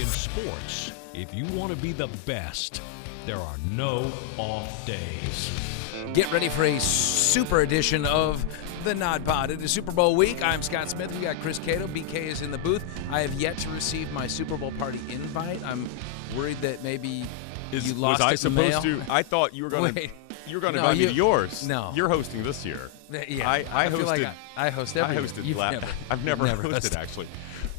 In sports, if you want to be the best, there are no off days. Get ready for a super edition of the nodpod. It is Super Bowl week. I'm Scott Smith. We got Chris Cato. BK is in the booth. I have yet to receive my Super Bowl party invite. I'm worried that maybe you lost it in the mail. I thought you were going to. You were going to invite me to yours. No, you're hosting this year. Yeah, I feel hosted. like I host every year. I've never hosted actually.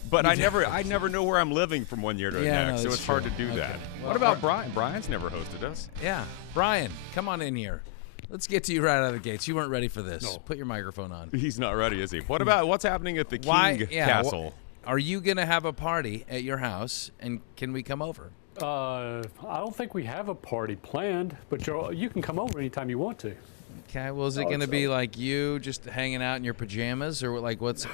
But I never know where I'm living from one year to the next, so it's hard to do that. Well, what about Brian? Brian's never hosted us. Yeah, Brian, come on in here. Let's get to you right out of the gates. You weren't ready for this. No. Put your microphone on. He's not ready, is he? What about what's happening at the King Castle? Are you going to have a party at your house, and can we come over? I don't think we have a party planned, but you can come over anytime you want to. Okay, well, is it going to be like you just hanging out in your pajamas, or like what's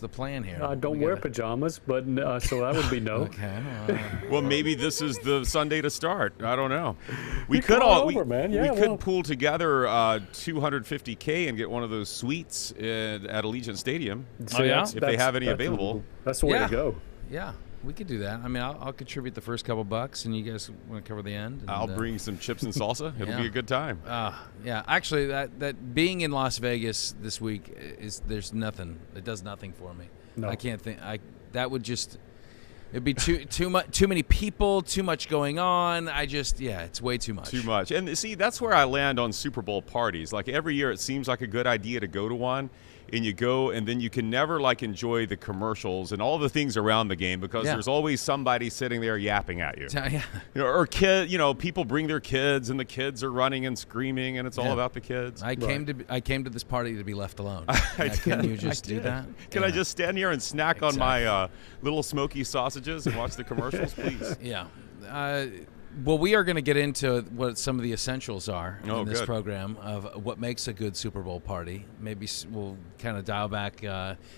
the plan here? I don't wear pajamas, but so that would be no. Okay. Well, maybe this is the Sunday to start. I don't know. We could pool together $250K and get one of those suites at Allegiant Stadium. If they have any available. That's the way to go. Yeah. We could do that. I mean, I'll contribute the first couple bucks, and you guys want to cover the end. And, I'll bring some chips and salsa. It'll be a good time. Yeah. Actually, that being in Las Vegas this week there's nothing. It does nothing for me. No. I can't think. That would just. It'd be too many people, too much going on. It's way too much. Too much. And see, that's where I land on Super Bowl parties. Like every year, it seems like a good idea to go to one. And you go, and then you can never enjoy the commercials and all the things around the game because there's always somebody sitting there yapping at you. Or people bring their kids, and the kids are running and screaming, and it's all about the kids. I came to this party to be left alone. Can you just do that? Can I just stand here and snack on my little smoky sausages and watch the commercials, please? Yeah. Well, we are going to get into what some of the essentials are in this program of what makes a good Super Bowl party. Maybe we'll kind of dial back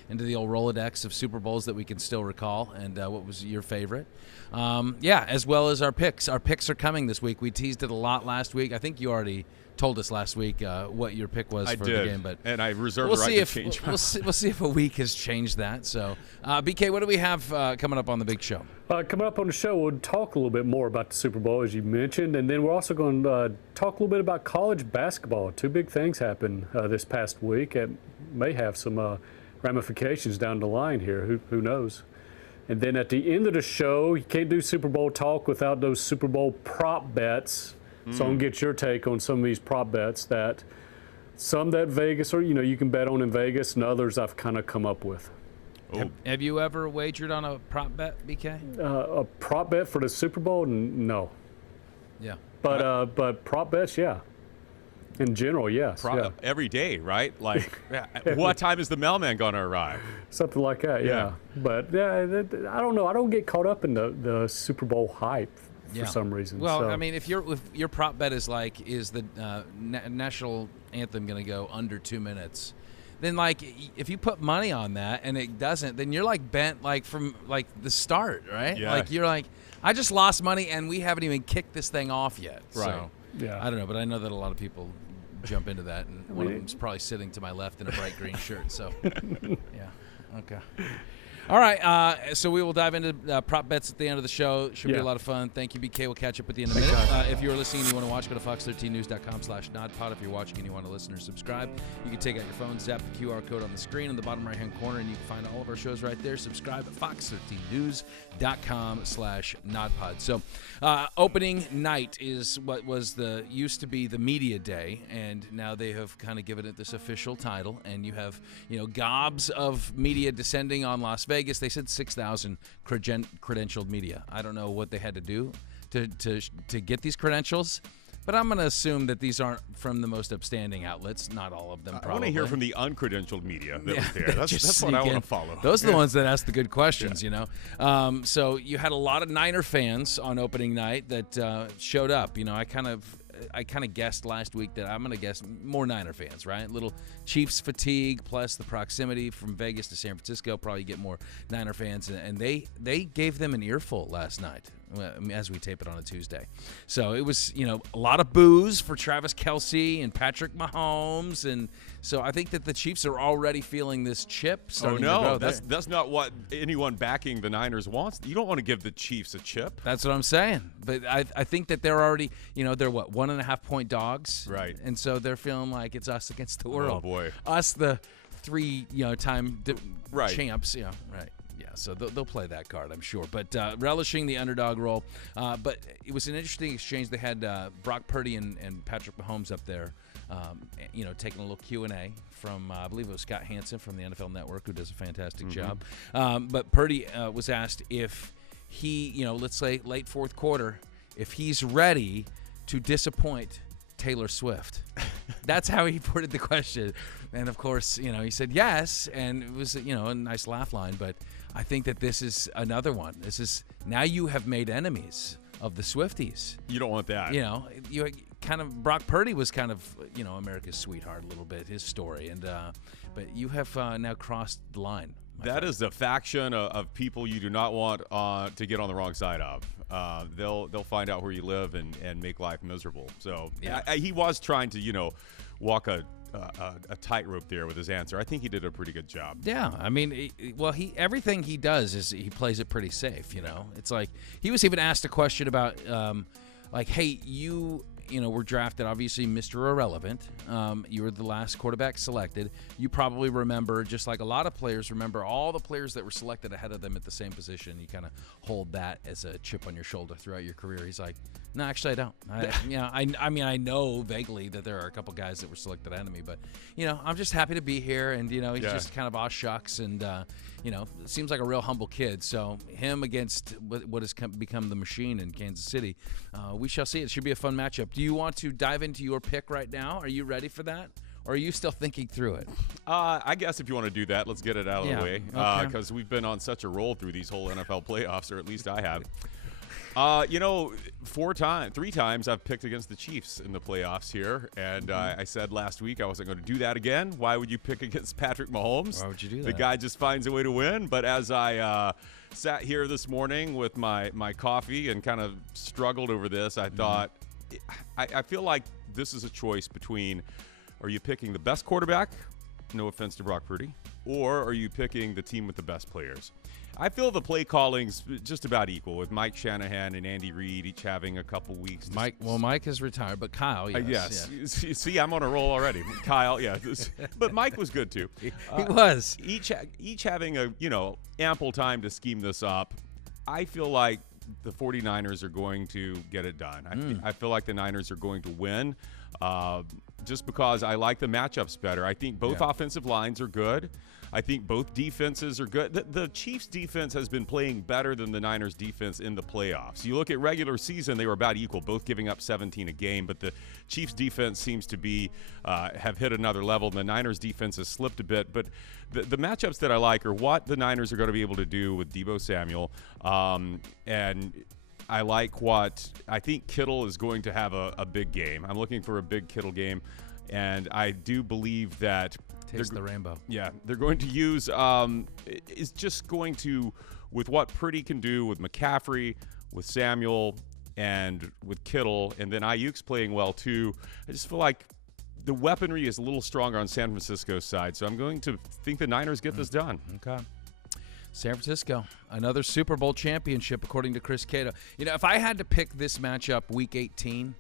into the old Rolodex of Super Bowls that we can still recall and what was your favorite. As well as our picks. Our picks are coming this week. We teased it a lot last week. I think you already told us last week what your pick was for the game. And I reserved the right to change. We'll see if a week has changed that. So, BK, what do we have coming up on the big show? Coming up on the show, we'll talk a little bit more about the Super Bowl, as you mentioned, and then we're also going to talk a little bit about college basketball. Two big things happened this past week that may have some ramifications down the line here. Who knows? And then at the end of the show, you can't do Super Bowl talk without those Super Bowl prop bets. So I'm going to get your take on some of these prop bets that Vegas, or you can bet on in Vegas, and others I've kind of come up with. Have you ever wagered on a prop bet, BK? A prop bet for the Super Bowl? No. Yeah. But prop bets, yeah. In general, yes. Every day, right? What time is the mailman going to arrive? Something like that, yeah. But I don't know. I don't get caught up in the Super Bowl hype for some reason. Well, I mean, if your prop bet is the national anthem going to go under 2 minutes, then if you put money on that and it doesn't, then you're bent from the start, right? Yeah. You're I just lost money and we haven't even kicked this thing off yet. Right. So I don't know, but I know that a lot of people jump into that, and one of them's probably sitting to my left in a bright green shirt. So okay. All right, so we will dive into prop bets at the end of the show. Should be a lot of fun. Thank you, BK. We'll catch up at the end of the minute. If you're listening and you want to watch, go to fox13news.com/nodpod. If you're watching and you want to listen or subscribe, you can take out your phone, zap the QR code on the screen in the bottom right-hand corner, and you can find all of our shows right there. Subscribe at fox13news.com/nodpod. So opening night is what used to be the media day, and now they have kind of given it this official title, and you have gobs of media descending on Las Vegas. They said 6,000 credentialed media. I don't know what they had to do to get these credentials, but I'm going to assume that these aren't from the most upstanding outlets. Not all of them, probably. I want to hear from the uncredentialed media that was there. That's what I want to follow. Those are the ones that ask the good questions, So you had a lot of Niner fans on opening night that showed up. I kind of guessed last week that I'm going to guess more Niner fans, right? Little Chiefs fatigue plus the proximity from Vegas to San Francisco, probably get more Niner fans. And they gave them an earful last night. as we tape it on a Tuesday. So it was, a lot of boos for Travis Kelce and Patrick Mahomes. And so I think that the Chiefs are already feeling this chip starting to grow. That's not what anyone backing the Niners wants. You don't want to give the Chiefs a chip. That's what I'm saying. But I think that they're already, they're 1.5 point dogs. Right. And so they're feeling like it's us against the world. Oh, boy. Us, the 3, time right. champs. Yeah, right. Yeah, so they'll play that card, I'm sure. But relishing the underdog role. But it was an interesting exchange. They had Brock Purdy and Patrick Mahomes up there, taking a little Q&A from, I believe it was Scott Hansen from the NFL Network, who does a fantastic job. But Purdy was asked if he, let's say late fourth quarter, if he's ready to disappoint Taylor Swift. That's how he put the question. And, of course, he said yes, and it was, a nice laugh line. But I think that this is another one. Now you have made enemies of the Swifties. You don't want that. You kind of, Brock Purdy was kind of, America's sweetheart a little bit, his story. And but you have now crossed the line. That is the faction of people you do not want to get on the wrong side of. They'll find out where you live and make life miserable. So yeah. He was trying to walk a tightrope there with his answer. I think he did a pretty good job. Yeah, I mean, everything he does is he plays it pretty safe. It's like he was even asked a question about hey, you were drafted, obviously, Mr. Irrelevant. You were the last quarterback selected. You probably remember, just like a lot of players remember, all the players that were selected ahead of them at the same position. You kind of hold that as a chip on your shoulder throughout your career. He's like, no, actually, I don't. I know vaguely that there are a couple guys that were selected ahead of me, but, I'm just happy to be here. And, he's just kind of aw shucks and, seems like a real humble kid. So him against what has become the machine in Kansas City, we shall see. It should be a fun matchup. Do you want to dive into your pick right now? Are you ready for that? Or are you still thinking through it? I guess if you want to do that, let's get it out of the way. Because we've been on such a roll through these whole NFL playoffs, or at least I have. 3 times I've picked against the Chiefs in the playoffs here. And I said last week I wasn't going to do that again. Why would you pick against Patrick Mahomes? Why would you do that? The guy just finds a way to win. But as I sat here this morning with my coffee and kind of struggled over this, I thought, I feel like this is a choice between, are you picking the best quarterback, no offense to Brock Purdy, or are you picking the team with the best players? I feel the play calling's just about equal, with Mike Shanahan and Andy Reid each having a couple weeks. Mike is retired, but Kyle, yes. Yes. Yeah. See, I'm on a roll already. Kyle, yeah. But Mike was good, too. He was. Each having ample time to scheme this up. I feel like the 49ers are going to get it done. I feel like the Niners are going to win just because I like the matchups better. I think both offensive lines are good. I think both defenses are good. The Chiefs' defense has been playing better than the Niners' defense in the playoffs. You look at regular season, they were about equal, both giving up 17 a game. But the Chiefs' defense seems to be have hit another level. The Niners' defense has slipped a bit. But the matchups that I like are what the Niners are going to be able to do with Deebo Samuel. And I like what I think Kittle is going to have a big game. I'm looking for a big Kittle game. And I do believe that Taste the rainbow. Yeah, they're going to use is just going to, with what Purdy can do with McCaffrey, with Samuel, and with Kittle, and then Ayuk's playing well too. I just feel like the weaponry is a little stronger on San Francisco's side, so I'm going to think the Niners get this done. Okay. San Francisco, another Super Bowl championship, according to Chris Cato. If I had to pick this matchup Week 18,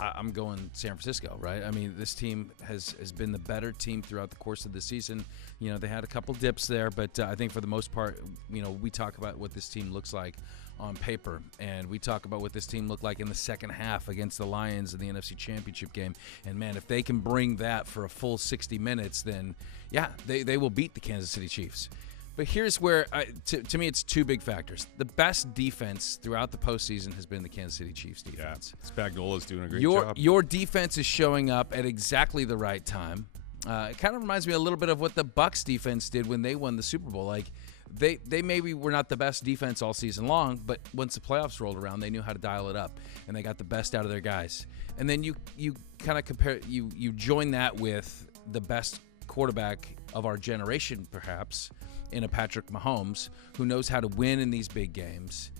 I'm going San Francisco, right? I mean, this team has been the better team throughout the course of the season. They had a couple dips there, but I think for the most part, we talk about what this team looks like on paper, and we talk about what this team looked like in the second half against the Lions in the NFC Championship game. And, man, if they can bring that for a full 60 minutes, then, yeah, they will beat the Kansas City Chiefs. But here's where, to me, it's two big factors. The best defense throughout the postseason has been the Kansas City Chiefs defense. Yeah, Spagnuolo's doing a great job. Your defense is showing up at exactly the right time. It kind of reminds me a little bit of what the Bucs defense did when they won the Super Bowl. Like, they maybe were not the best defense all season long, but once the playoffs rolled around, they knew how to dial it up, and they got the best out of their guys. And then you kind of compare, you join that with the best quarterback of our generation, perhaps, in a Patrick Mahomes, who knows how to win in these big games.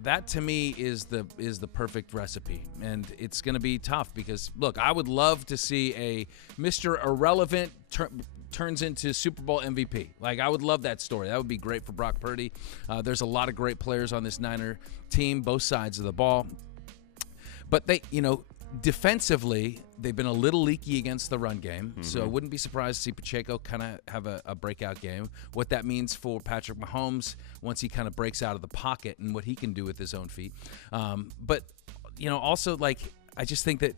That to me is the perfect recipe, and it's going to be tough because look, I would love to see a Mr. Irrelevant turns into Super Bowl MVP. Like, I would love that story. That would be great for Brock Purdy. There's a lot of great players on this Niner team, both sides of the ball, but they, defensively, they've been a little leaky against the run game, so I wouldn't be surprised to see Pacheco kind of have a breakout game. What that means for Patrick Mahomes once he kind of breaks out of the pocket and what he can do with his own feet. But, also, like, I just think that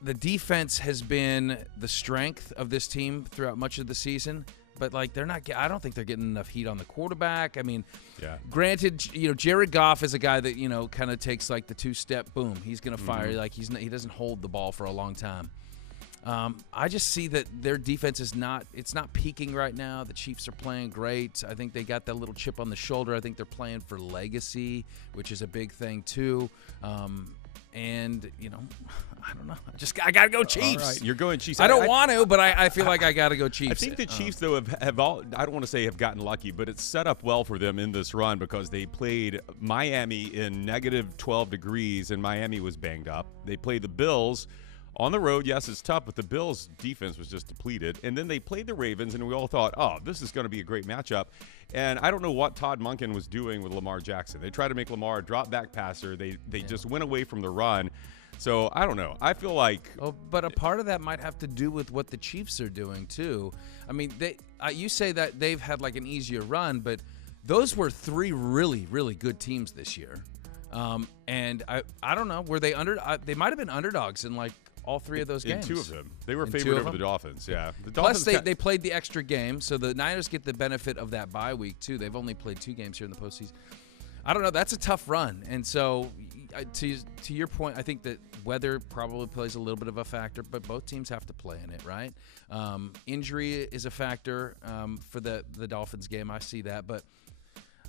the defense has been the strength of this team throughout much of the season. But, like, I don't think they're getting enough heat on the quarterback. I mean, granted, Jared Goff is a guy that, kind of takes, like, the two-step, boom, he's going to fire. Like, he doesn't hold the ball for a long time. I just see that their defense is not peaking right now. The Chiefs are playing great. I think they got that little chip on the shoulder. I think they're playing for legacy, which is a big thing, too. And, I don't know. I got to go Chiefs. All right. You're going Chiefs. I don't want to, but I feel like I got to go Chiefs. I think the Chiefs, though, have all, I don't want to say have gotten lucky, but it's set up well for them in this run because they played Miami in negative 12 degrees, and Miami was banged up. They played the Bills on the road. Yes, it's tough, but the Bills' defense was just depleted. And then they played the Ravens, and we all thought, oh, this is going to be a great matchup. And I don't know what Todd Monken was doing with Lamar Jackson. They tried to make Lamar a drop-back passer. They just went away from the run. So, I don't know. I feel like... Oh, but a part of that might have to do with what the Chiefs are doing, too. I mean, you say that they've had, like, an easier run, but those were three really, really good teams this year. And I don't know. Were they they might have been underdogs in, like, all three of those games. In two of them. They were favored over the Dolphins, yeah. The Dolphins they played the extra game, so the Niners get the benefit of that bye week, too. They've only played 2 games here in the postseason. I don't know. That's a tough run. And so, to your point, I think that weather probably plays a little bit of a factor, but both teams have to play in it, right? Injury is a factor for the Dolphins game. I see that, but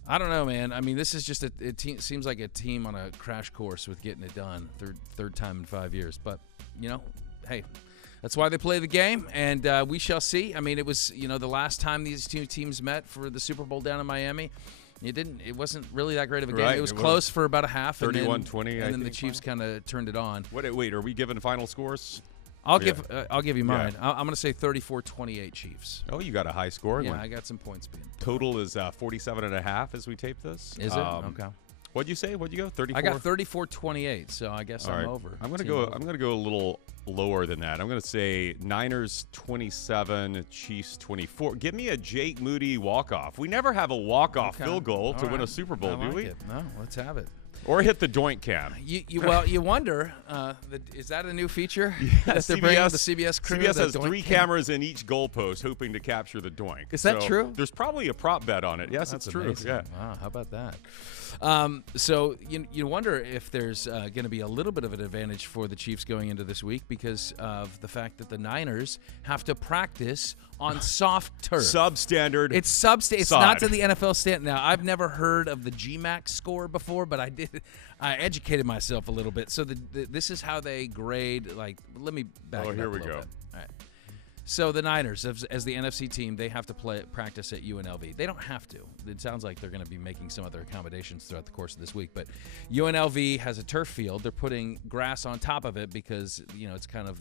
I don't know, man. I mean, this is just it seems like a team on a crash course with getting it done, third time in 5 years. But, hey, that's why they play the game, and we shall see. I mean, it was, the last time these two teams met for the Super Bowl down in Miami, it wasn't really that great of a game. It was close for about a half. 31-20, and then the Chiefs kind of turned it on. Wait, are we giving final scores? I'll give you mine. Yeah. I'm going to say 34-28 Chiefs. Oh, you got a high score. Yeah, I got some points being. Total is 47.5 as we tape this. Is it? Okay. What'd you say? What'd you go? 34? I got 34-28, so I guess I'm over. I'm gonna go a little lower than that. I'm gonna say Niners 27, Chiefs 24. Give me a Jake Moody walk-off. We never have a walk-off field goal to win a Super Bowl, do we? No, let's have it. Or hit the doink cam. You wonder, is that a new feature that they're bringing to the CBS crew? CBS has 3 cameras in each goalpost hoping to capture the doink. Is that true? There's probably a prop bet on it. Yes, That's it's true. Amazing. Yeah. Wow, how about that? So you wonder if there's going to be a little bit of an advantage for the Chiefs going into this week because of the fact that the Niners have to practice on soft turf. Substandard. It's not to the NFL standard. Now, I've never heard of the GMAX score before, but I did. I educated myself a little bit. So this is how they grade. Like, let me back it up here a we little go. bit. All right. So the Niners, as the NFC team, they have to practice at UNLV. They don't have to. It sounds like they're going to be making some other accommodations throughout the course of this week. But UNLV has a turf field. They're putting grass on top of it because it's kind of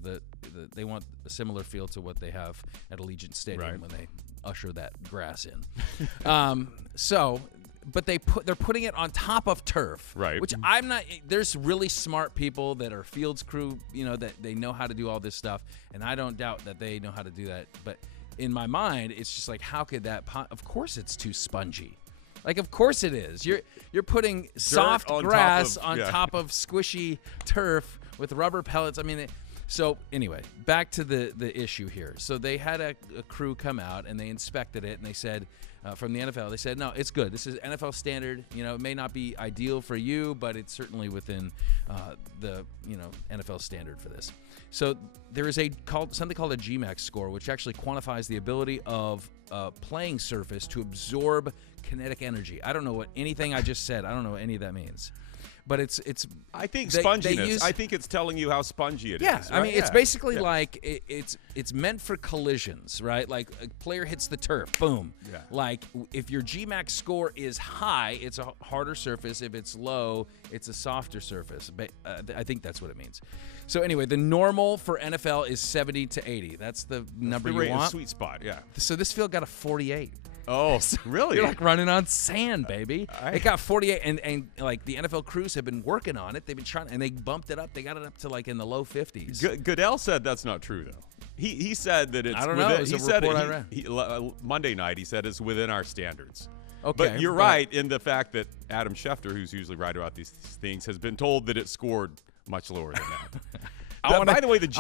they want a similar feel to what they have at Allegiant Stadium when they usher that grass in. But they're putting it on top of turf, right? Which I'm not. There's really smart people that are fields crew, that they know how to do all this stuff, and I don't doubt that they know how to do that. But in my mind, it's just like, how could that? Of course, it's too spongy. Like, of course it is. You're putting soft grass on top of squishy turf with rubber pellets. I mean. So anyway, back to the issue here. So they had a crew come out and they inspected it and they said, from the NFL, they said, no, it's good. This is NFL standard. It may not be ideal for you, but it's certainly within the NFL standard for this. So there is something called a GMAX score, which actually quantifies the ability of a playing surface to absorb kinetic energy. I don't know what anything I just said. I don't know what any of that means. but it's. I think they sponginess. I think it's telling you how spongy it is. Yeah, I right? mean, it's basically like it's meant for collisions, right? Like a player hits the turf, boom. Yeah. Like if your GMAX score is high, it's a harder surface. If it's low, it's a softer surface. But I think that's what it means. So anyway, the normal for NFL is 70 to 80. That's the number you want. Sweet spot, yeah. So this field got a 48. Oh, really? You're like running on sand, baby. It got 48, and like the NFL crews have been working on it. They've been trying, and they bumped it up. They got it up to like in the low 50s. Goodell said that's not true, though. He said that it's. I don't know. It was a report I read. Monday night, he said it's within our standards. Okay, but you're right in the fact that Adam Schefter, who's usually right about these things, has been told that it scored much lower than that. By the way, the GMAX.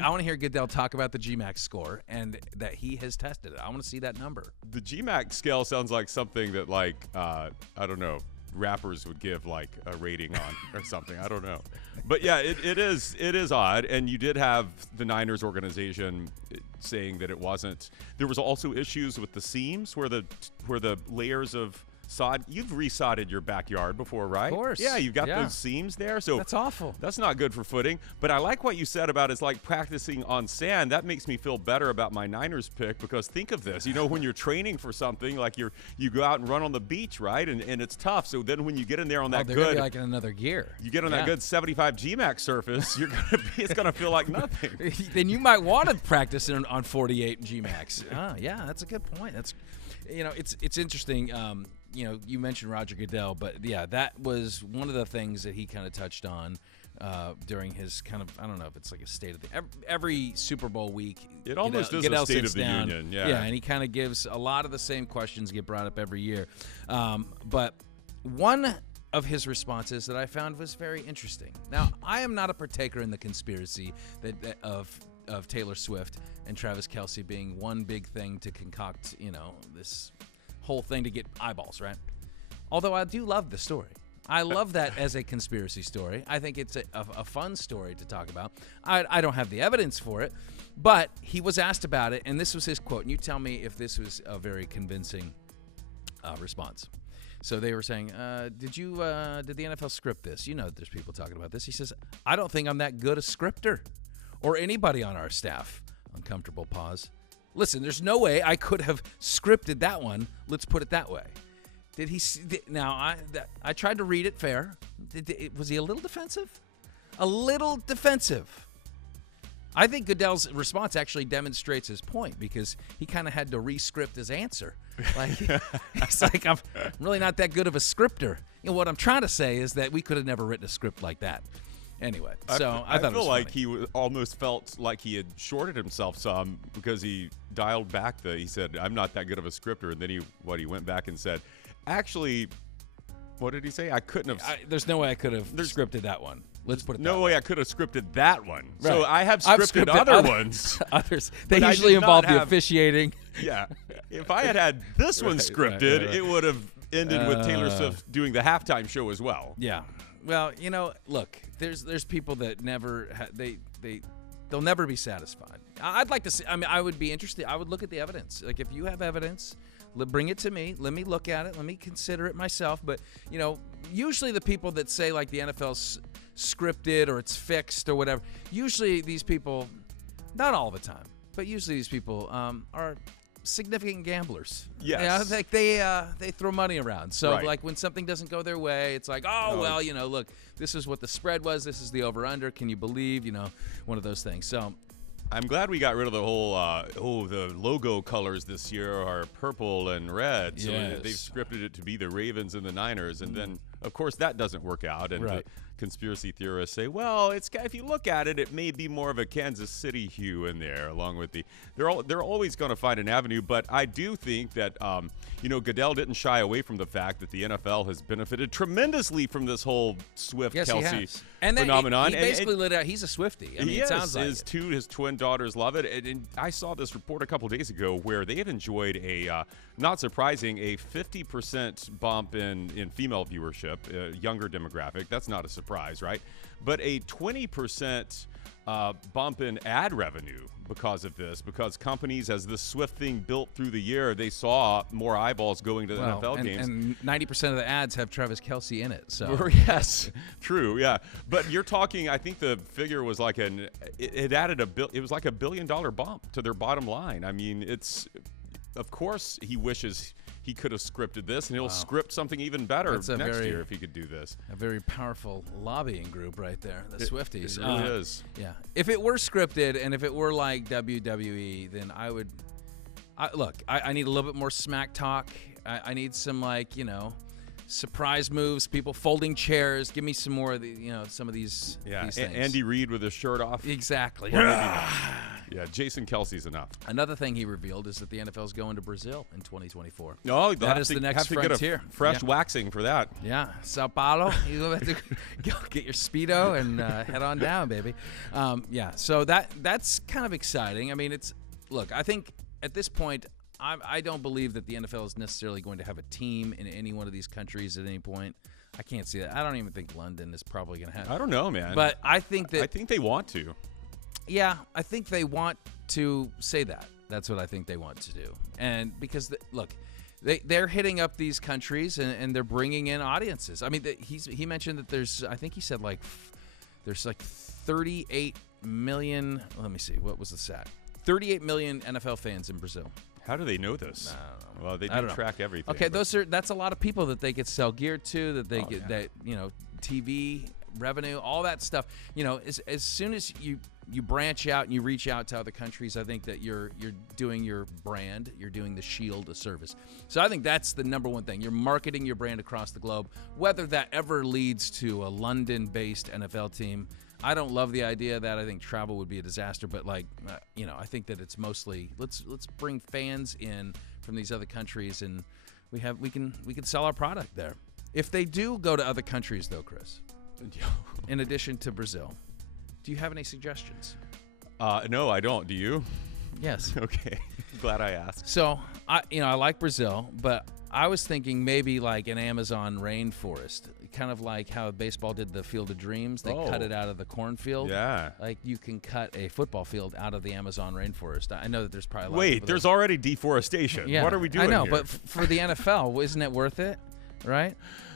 I want to hear Goodell talk about the GMAX score and that he has tested it. I want to see that number. The GMAX scale sounds like something that, like, I don't know, rappers would give like a rating on or something. I don't know, but yeah, it is odd. And you did have the Niners organization saying that it wasn't. There was also issues with the seams where the layers of sod. You've resodded your backyard before, right? Of course. Yeah, you've got those seams there. So that's awful. That's not good for footing. But I like what you said about it's like practicing on sand. That makes me feel better about my Niners pick, because think of this. You know, when you're training for something, like you go out and run on the beach, right? And it's tough. So then when you get in there on that they're good, gonna be like in another gear. You get on that good 75 GMAX surface, it's gonna feel like nothing. Then you might want to practice on 48 GMAX. Yeah, that's a good point. That's, it's interesting. You mentioned Roger Goodell, but yeah, that was one of the things that he kind of touched on during his kind of, I don't know if it's like a state of the every Super Bowl week. It almost is Goodell a state sits of the down, union, yeah. Yeah, and he kind of gives a lot of the same questions get brought up every year. But one of his responses that I found was very interesting. Now, I am not a partaker in the conspiracy of Taylor Swift and Travis Kelce being one big thing to concoct, this whole thing to get eyeballs, right? Although I do love the story. I love that as a conspiracy story. I think it's a fun story to talk about. I don't have the evidence for it, but he was asked about it, and this was his quote. And you tell me if this was a very convincing response. So they were saying, did the NFL script this? You know there's people talking about this. He says, I don't think I'm that good a scripter or anybody on our staff. Uncomfortable pause. Listen, there's no way I could have scripted that one. Let's put it that way. Did he? Now, I tried to read it fair. Was he a little defensive? A little defensive. I think Goodell's response actually demonstrates his point, because he kind of had to re-script his answer. Like, he's like, I'm really not that good of a scripter. What I'm trying to say is that we could have never written a script like that. Anyway, so I thought it was feel like funny. he almost felt like he had shorted himself some, because he dialed back he said, I'm not that good of a scripter. And then he went back and said, actually, what did he say? I couldn't have. There's no way I could have scripted that one. Let's put it no that way way. I could have scripted that one. Right. So I have I've scripted scripted other ones. Others. They But usually I did not involve the have- officiating. Yeah. If I had this one scripted, right. it would have ended with Taylor Swift doing the halftime show as well. Yeah. Well, look, there's people that never they'll never be satisfied. I'd like to see. I mean, I would be interested. I would look at the evidence. Like, if you have evidence, bring it to me. Let me look at it. Let me consider it myself. But usually the people that say like the NFL's scripted or it's fixed or whatever, usually these people, not all the time, but usually these people are significant gamblers. Yes. Like they throw money around. So Right. like when something doesn't go their way, it's like, look, this is what the spread was. This is the over/under. Can you believe? One of those things. So I'm glad we got rid of the whole, the logo colors this year are purple and red. So Yes. they've scripted it to be the Ravens and the Niners. And then, of course, that doesn't work out. And Right. the conspiracy theorists say, well, if you look at it, it may be more of a Kansas City hue in there, along with they're always going to find an avenue. But I do think that, Goodell didn't shy away from the fact that the NFL has benefited tremendously from this whole Swift-Kelce phenomenon. He basically lit out. He's a Swiftie. I mean, it sounds like his twin daughters love it. And I saw this report a couple days ago where they have enjoyed not surprising, a 50% bump in female viewership viewership, younger demographic. That's not a surprise, right? But a 20% bump in ad revenue because of this, because companies, as the Swift thing built through the year, they saw more eyeballs going to the NFL games. And 90% of the ads have Travis Kelce in it. So yes, true, yeah. But you're talking, I think the figure was like it added it was like $1 billion bump to their bottom line. I mean, of course he wishes he could have scripted this, and he'll script something even better next year if he could do this. A very powerful lobbying group right there, the Swifties. It really is. Yeah. If it were scripted and if it were like WWE, then I would I need a little bit more smack talk. I need some, like, surprise moves, people folding chairs. Give me some more of some of these things. Andy Reid with his shirt off. Exactly. Yeah, Jason Kelsey's enough. Another thing he revealed is that the NFL's going to Brazil in 2024. Oh, that is the next frontier. Get a fresh waxing for that. Yeah, Sao Paulo. You have to get your Speedo and head on down, baby. So that's kind of exciting. I mean, I think at this point, I don't believe that the NFL is necessarily going to have a team in any one of these countries at any point. I can't see that. I don't even think London is probably going to have. I don't know, man. But I think they want to. Yeah, I think they want to say that. That's what I think they want to do. And because, they're hitting up these countries and they're bringing in audiences. I mean, he mentioned that there's 38 million. Let me see. What was the stat? 38 million NFL fans in Brazil. How do they know this? I don't know. Well, they do track everything. Okay, that's a lot of people that they could sell gear to, that they TV revenue, all that stuff. As soon as you branch out and you reach out to other countries, I think that you're doing your brand, you're doing the Shield a service. So I think that's the number one thing. You're marketing your brand across the globe. Whether that ever leads to a London-based NFL team, I don't love the idea of that. I think travel would be a disaster, but I think that it's mostly let's bring fans in from these other countries, and we can sell our product there. If they do go to other countries, though, Chris, in addition to Brazil, do you have any suggestions? No, I don't. Do you? Yes. Okay. Glad I asked. So I like Brazil, but I was thinking maybe like an Amazon rainforest, kind of like how baseball did the Field of Dreams. They cut it out of the cornfield. Yeah. Like you can cut a football field out of the Amazon rainforest. I know that there's probably a lot of people there's already deforestation. Yeah. What are we doing I know, here? but for the NFL, isn't it worth it? Right?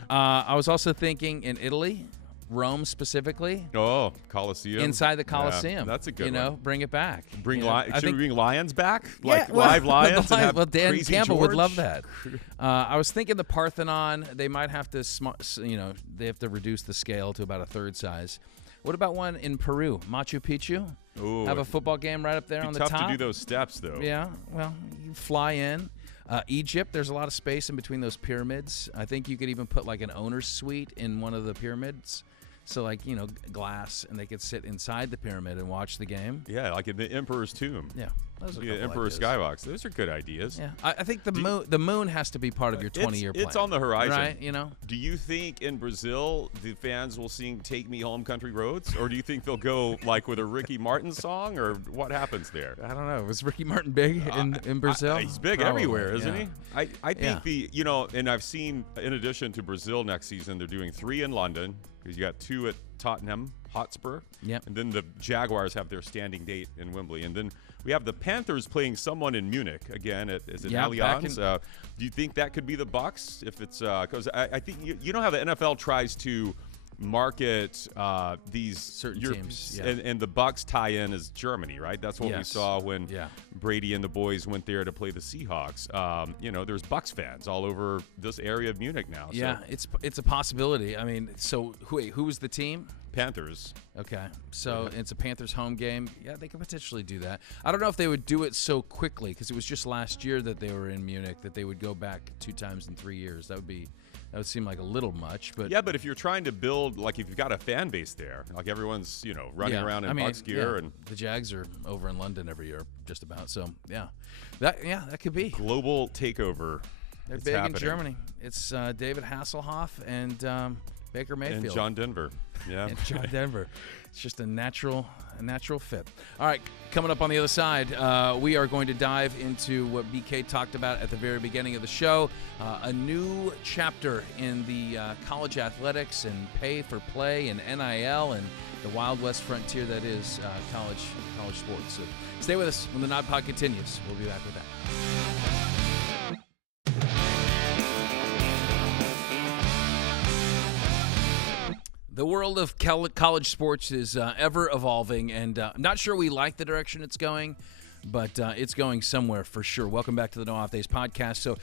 I was also thinking in Italy, Rome specifically. Oh, Colosseum. Inside the Colosseum. Yeah, that's a good one. Bring it back. Should we bring lions back? Yeah, Live lions? Dan Crazy Campbell George? would love that. I was thinking the Parthenon. They might have to, they have to reduce the scale to about a third size. What about one in Peru, Machu Picchu? Ooh, have a football game right up there on the top. Tough to do those steps, though. Yeah, well, you fly in. Egypt, there's a lot of space in between those pyramids. I think you could even put like an owner's suite in one of the pyramids. So glass, and they could sit inside the pyramid and watch the game. Yeah, like in the Emperor's Tomb. Yeah. Those are Emperor's Skybox. Those are good ideas. Yeah. I think the moon has to be part of your 20-year plan. It's on the horizon. Right, Do you think in Brazil the fans will sing Take Me Home Country Roads? Or do you think they'll go like with a Ricky Martin song? Or what happens there? I don't know. Was Ricky Martin big in Brazil? He's big everywhere, isn't he? I think and I've seen, in addition to Brazil next season, they're doing 3 in London, because you got 2 at Tottenham Hotspur. Yep. And then the Jaguars have their standing date in Wembley. And then we have the Panthers playing someone in Munich again at Allianz. Do you think that could be the Bucs? If it's because I think you know how the NFL tries to market these certain teams, and the Bucs tie-in is Germany, right? That's what we saw when Brady and the boys went there to play the Seahawks. There's Bucs fans all over this area of Munich now. Yeah, so. it's a possibility. I mean, so who was the team? Panthers. Okay, so it's a Panthers home game. Yeah, they could potentially do that. I don't know if they would do it so quickly, because it was just last year that they were in Munich, that they would go back 2 times in 3 years. That would seem like a little much, but yeah. But if you're trying to build, like, if you've got a fan base there, like everyone's running around in Bucs gear, and the Jags are over in London every year, just about. So that could be global takeover. They're big happening in Germany. It's David Hasselhoff and Baker Mayfield. And John Denver. Yeah. And John Denver. It's just a natural fit. All right, coming up on the other side, we are going to dive into what BK talked about at the very beginning of the show, a new chapter in the college athletics and pay for play and NIL and the Wild West frontier that is college sports. So stay with us when the Nod Pod continues. We'll be back with that. The world of college sports is ever evolving, and I'm not sure we like the direction it's going, but it's going somewhere for sure. Welcome back to the No Off Days podcast. So,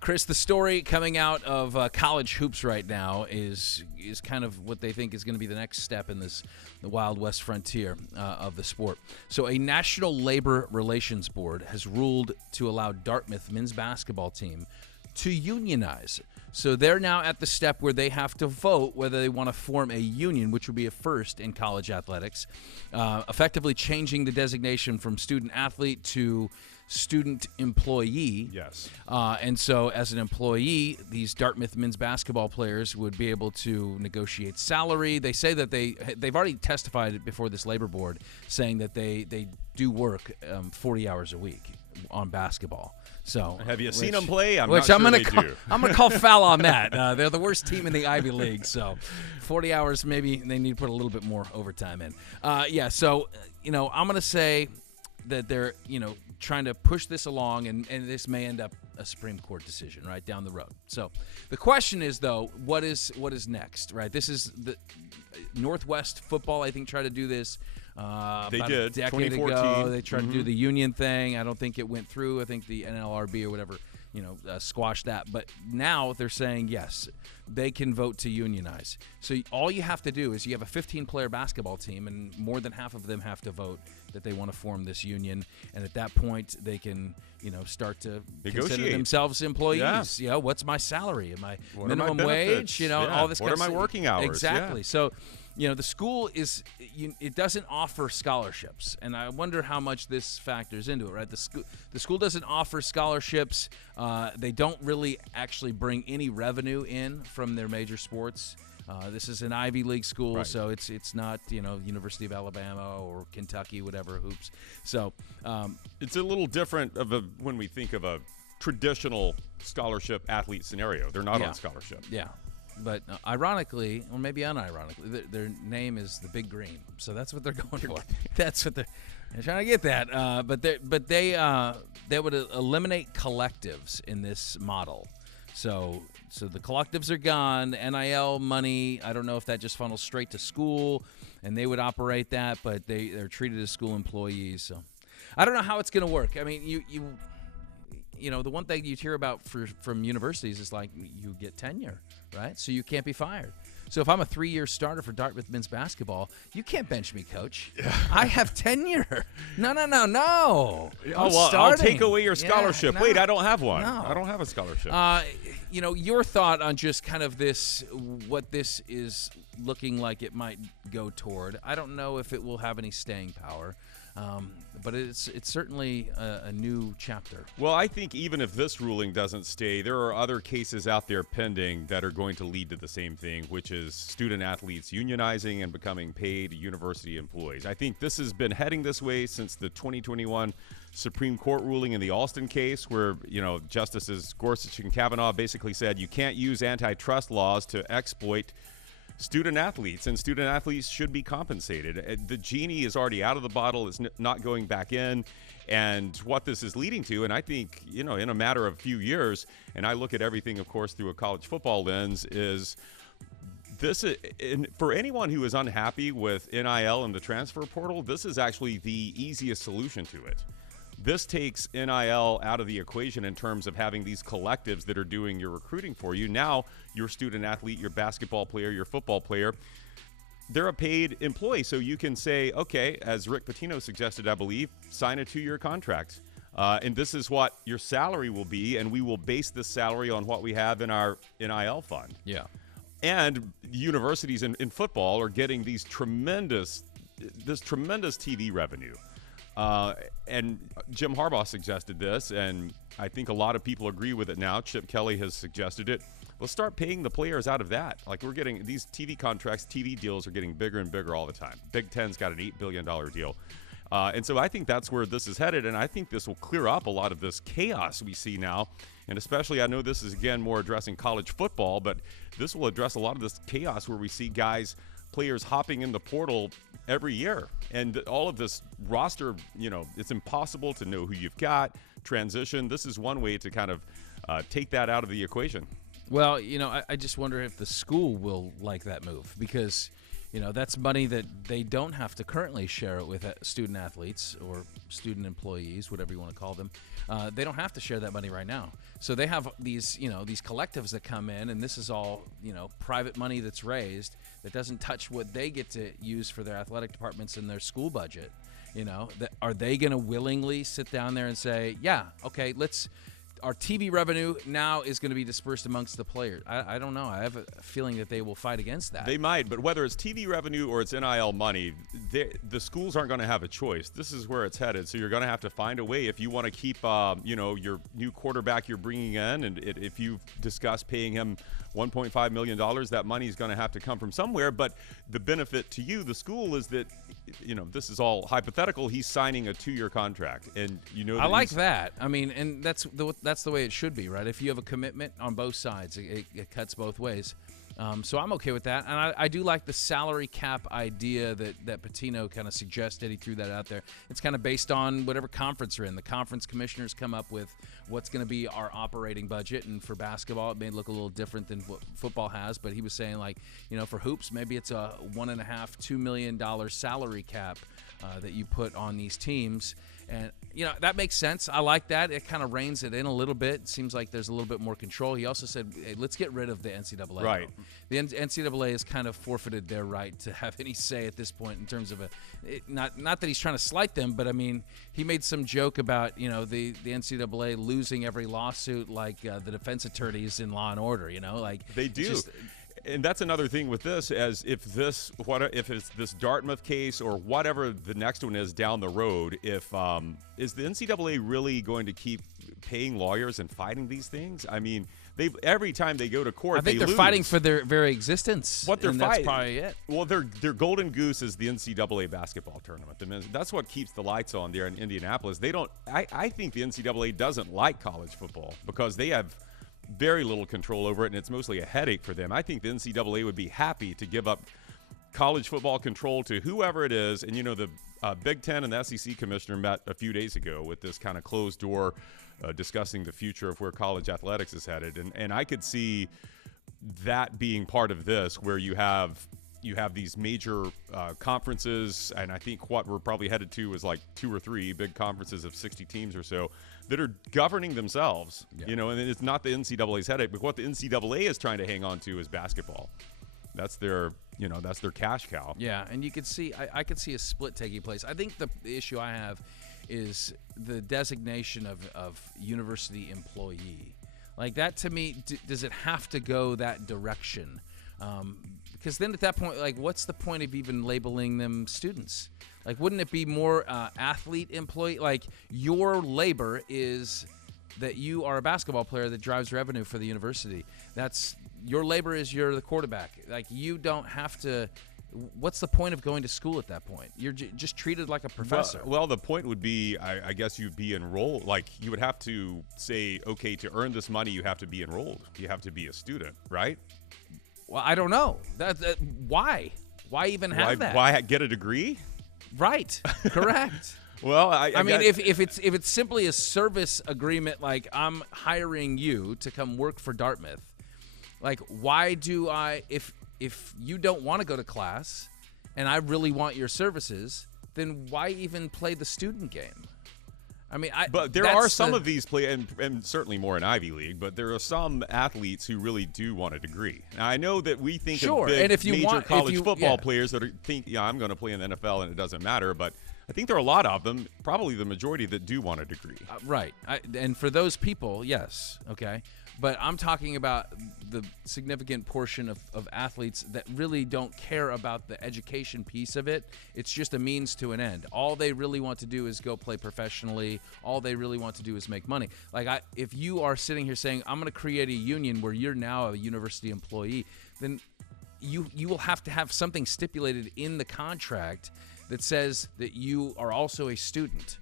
Chris, the story coming out of college hoops right now is kind of what they think is going to be the next step in the Wild West frontier of the sport. So, a National Labor Relations Board has ruled to allow Dartmouth men's basketball team to unionize. So they're now at the step where they have to vote whether they want to form a union, which would be a first in college athletics, effectively changing the designation from student athlete to student employee. Yes. And so as an employee, these Dartmouth men's basketball players would be able to negotiate salary. They say that they've already testified before this labor board saying that they do work 40 hours a week on basketball. So have you seen them play? I'm gonna call foul on that. They're the worst team in the Ivy League, so 40 hours maybe they need to put a little bit more overtime in. So I'm gonna say that they're trying to push this along, and this may end up a Supreme Court decision right down the road. So the question is, though, what is next? Right? This is the Northwest football. I think tried to do this. They about did. A decade 2014. ago. They tried to do the union thing. I don't think it went through. I think the NLRB or whatever, squashed that. But now they're saying, yes, they can vote to unionize. So all you have to do is you have a 15-player basketball team, and more than half of them have to vote that they want to form this union. And at that point, they can, start to consider themselves employees. Yeah. What's my salary? Am I what minimum wage? All this what kind are of my working hours? Exactly. Yeah. So, the school it doesn't offer scholarships, and I wonder how much this factors into it, right? The school doesn't offer scholarships. They don't really actually bring any revenue in from their major sports. This is an Ivy League school, right. So it's not University of Alabama or Kentucky, whatever hoops. So it's a little different when we think of a traditional scholarship athlete scenario. They're not on scholarship. Yeah. But ironically, or maybe unironically, their name is the Big Green, so that's what they're going for. That's what they're trying to get that. But they would eliminate collectives in this model. So the collectives are gone. NIL money, I don't know if that just funnels straight to school, and they would operate that, but they're treated as school employees. So I don't know how it's going to work. I mean, the one thing you hear about from universities is like you get tenure, right? So you can't be fired. So if I'm a 3-year starter for Dartmouth men's basketball, you can't bench me, coach. I have tenure. No. I'll take away your scholarship. No. Wait, I don't have one. No. I don't have a scholarship. Your thought on just kind of what this is looking like it might go toward. I don't know if it will have any staying power. But it's certainly a new chapter. Well, I think even if this ruling doesn't stay, there are other cases out there pending that are going to lead to the same thing, which is student athletes unionizing and becoming paid university employees. I think this has been heading this way since the 2021 Supreme Court ruling in the Alston case, where Justices Gorsuch and Kavanaugh basically said you can't use antitrust laws to exploit student athletes, and student athletes should be compensated. The genie is already out of the bottle. It's not going back in. And what this is leading to, and I think, in a matter of a few years, and I look at everything, of course, through a college football lens, is this, for anyone who is unhappy with NIL and the transfer portal, this is actually the easiest solution to it. This takes NIL out of the equation in terms of having these collectives that are doing your recruiting for you. Now, your student athlete, your basketball player, your football player, they're a paid employee. So you can say, okay, as Rick Pitino suggested, I believe, sign a 2-year contract. And this is what your salary will be, and we will base this salary on what we have in our NIL fund. Yeah. And universities in football are getting this tremendous TV revenue. And Jim Harbaugh suggested this, and I think a lot of people agree with it now. Chip Kelly has suggested it. Let's start paying the players out of that. Like, we're getting these TV contracts, TV deals are getting bigger and bigger all the time. Big Ten's got an $8 billion deal. And so I think that's where this is headed, and I think this will clear up a lot of this chaos we see now. And especially, I know this is, again, more addressing college football, but this will address a lot of this chaos where we see players hopping in the portal every year. And all of this roster, it's impossible to know who you've got, transition. This is one way to kind of take that out of the equation. Well, I just wonder if the school will like that move, because that's money that they don't have to currently share it with student athletes or student employees, whatever you want to call them. They don't have to share that money right now. So they have these collectives that come in, and this is all, private money that's raised that doesn't touch what they get to use for their athletic departments and their school budget. Are they going to willingly sit down there and say, yeah, okay, our TV revenue now is going to be dispersed amongst the players? I don't know. I have a feeling that they will fight against that. They might, but whether it's TV revenue or it's NIL money, the schools aren't going to have a choice. This is where it's headed. So you're going to have to find a way if you want to keep, your new quarterback you're bringing in, and if you've discussed paying him $1.5 million, that money is going to have to come from somewhere. But the benefit to you, the school, is that, this is all hypothetical. He's signing a 2-year contract, and I like that. I mean, and that's the way it should be, right? If you have a commitment on both sides, it cuts both ways. So I'm okay with that. And I do like the salary cap idea that Pitino kind of suggested. He threw that out there. It's kind of based on whatever conference you're in. The conference commissioners come up with what's going to be our operating budget. And for basketball, it may look a little different than what football has. But he was saying, for hoops, maybe it's a $1.5–2 million salary cap that you put on these teams. And, that makes sense. I like that. It kind of reins it in a little bit. It seems like there's a little bit more control. He also said, hey, let's get rid of the NCAA. Right. The NCAA has kind of forfeited their right to have any say at this point in terms of not that he's trying to slight them, but, I mean, he made some joke about, the NCAA losing every lawsuit like the defense attorneys in Law and Order, They do. And that's another thing with this, as if it's this Dartmouth case or whatever the next one is down the road, is the NCAA really going to keep paying lawyers and fighting these things? I mean, every time they go to court, I think they're lose. Fighting for their very existence. What they're fighting, that's probably it. Well, their golden goose is the NCAA basketball tournament. That's what keeps the lights on there in Indianapolis. I think the NCAA doesn't like college football because they have very little control over it, and it's mostly a headache for them. I think the NCAA would be happy to give up college football control to whoever it is. And, the Big Ten and the SEC commissioner met a few days ago with this kind of closed door discussing the future of where college athletics is headed. And I could see that being part of this, where you have these major conferences, and I think what we're probably headed to is like 2 or 3 big conferences of 60 teams or so that are governing themselves, and it's not the NCAA's headache, but what the NCAA is trying to hang on to is basketball. That's their cash cow. Yeah, and you could see, I could see a split taking place. I think the issue I have is the designation of university employee. Like that, to me, does it have to go that direction? Because then at that point, what's the point of even labeling them students? Wouldn't it be more athlete employee? Your labor is that you are a basketball player that drives revenue for the university. Your labor is you're the quarterback. You don't have to. What's the point of going to school at that point? You're just treated like a professor. Well, the point would be, I guess you'd be enrolled. You would have to say, okay, to earn this money, you have to be enrolled. You have to be a student, right? Well, I don't know. Why? Why even have that? Why get a degree? Right. Correct. Well, I mean, if it's simply a service agreement, like I'm hiring you to come work for Dartmouth, why do I? If you don't want to go to class, and I really want your services, then why even play the student game? I mean, but there are some of these and certainly more in Ivy League, but there are some athletes who really do want a degree. Now, I know that we think of big, major college football players that think, I'm going to play in the NFL and it doesn't matter, but I think there are a lot of them, probably the majority, that do want a degree. Right. And for those people, yes, okay. But I'm talking about the significant portion of athletes that really don't care about the education piece of it. It's just a means to an end. All they really want to do is go play professionally. All they really want to do is make money. Like, if you are sitting here saying, I'm going to create a union where you're now a university employee, then you will have to have something stipulated in the contract that says that you are also a student.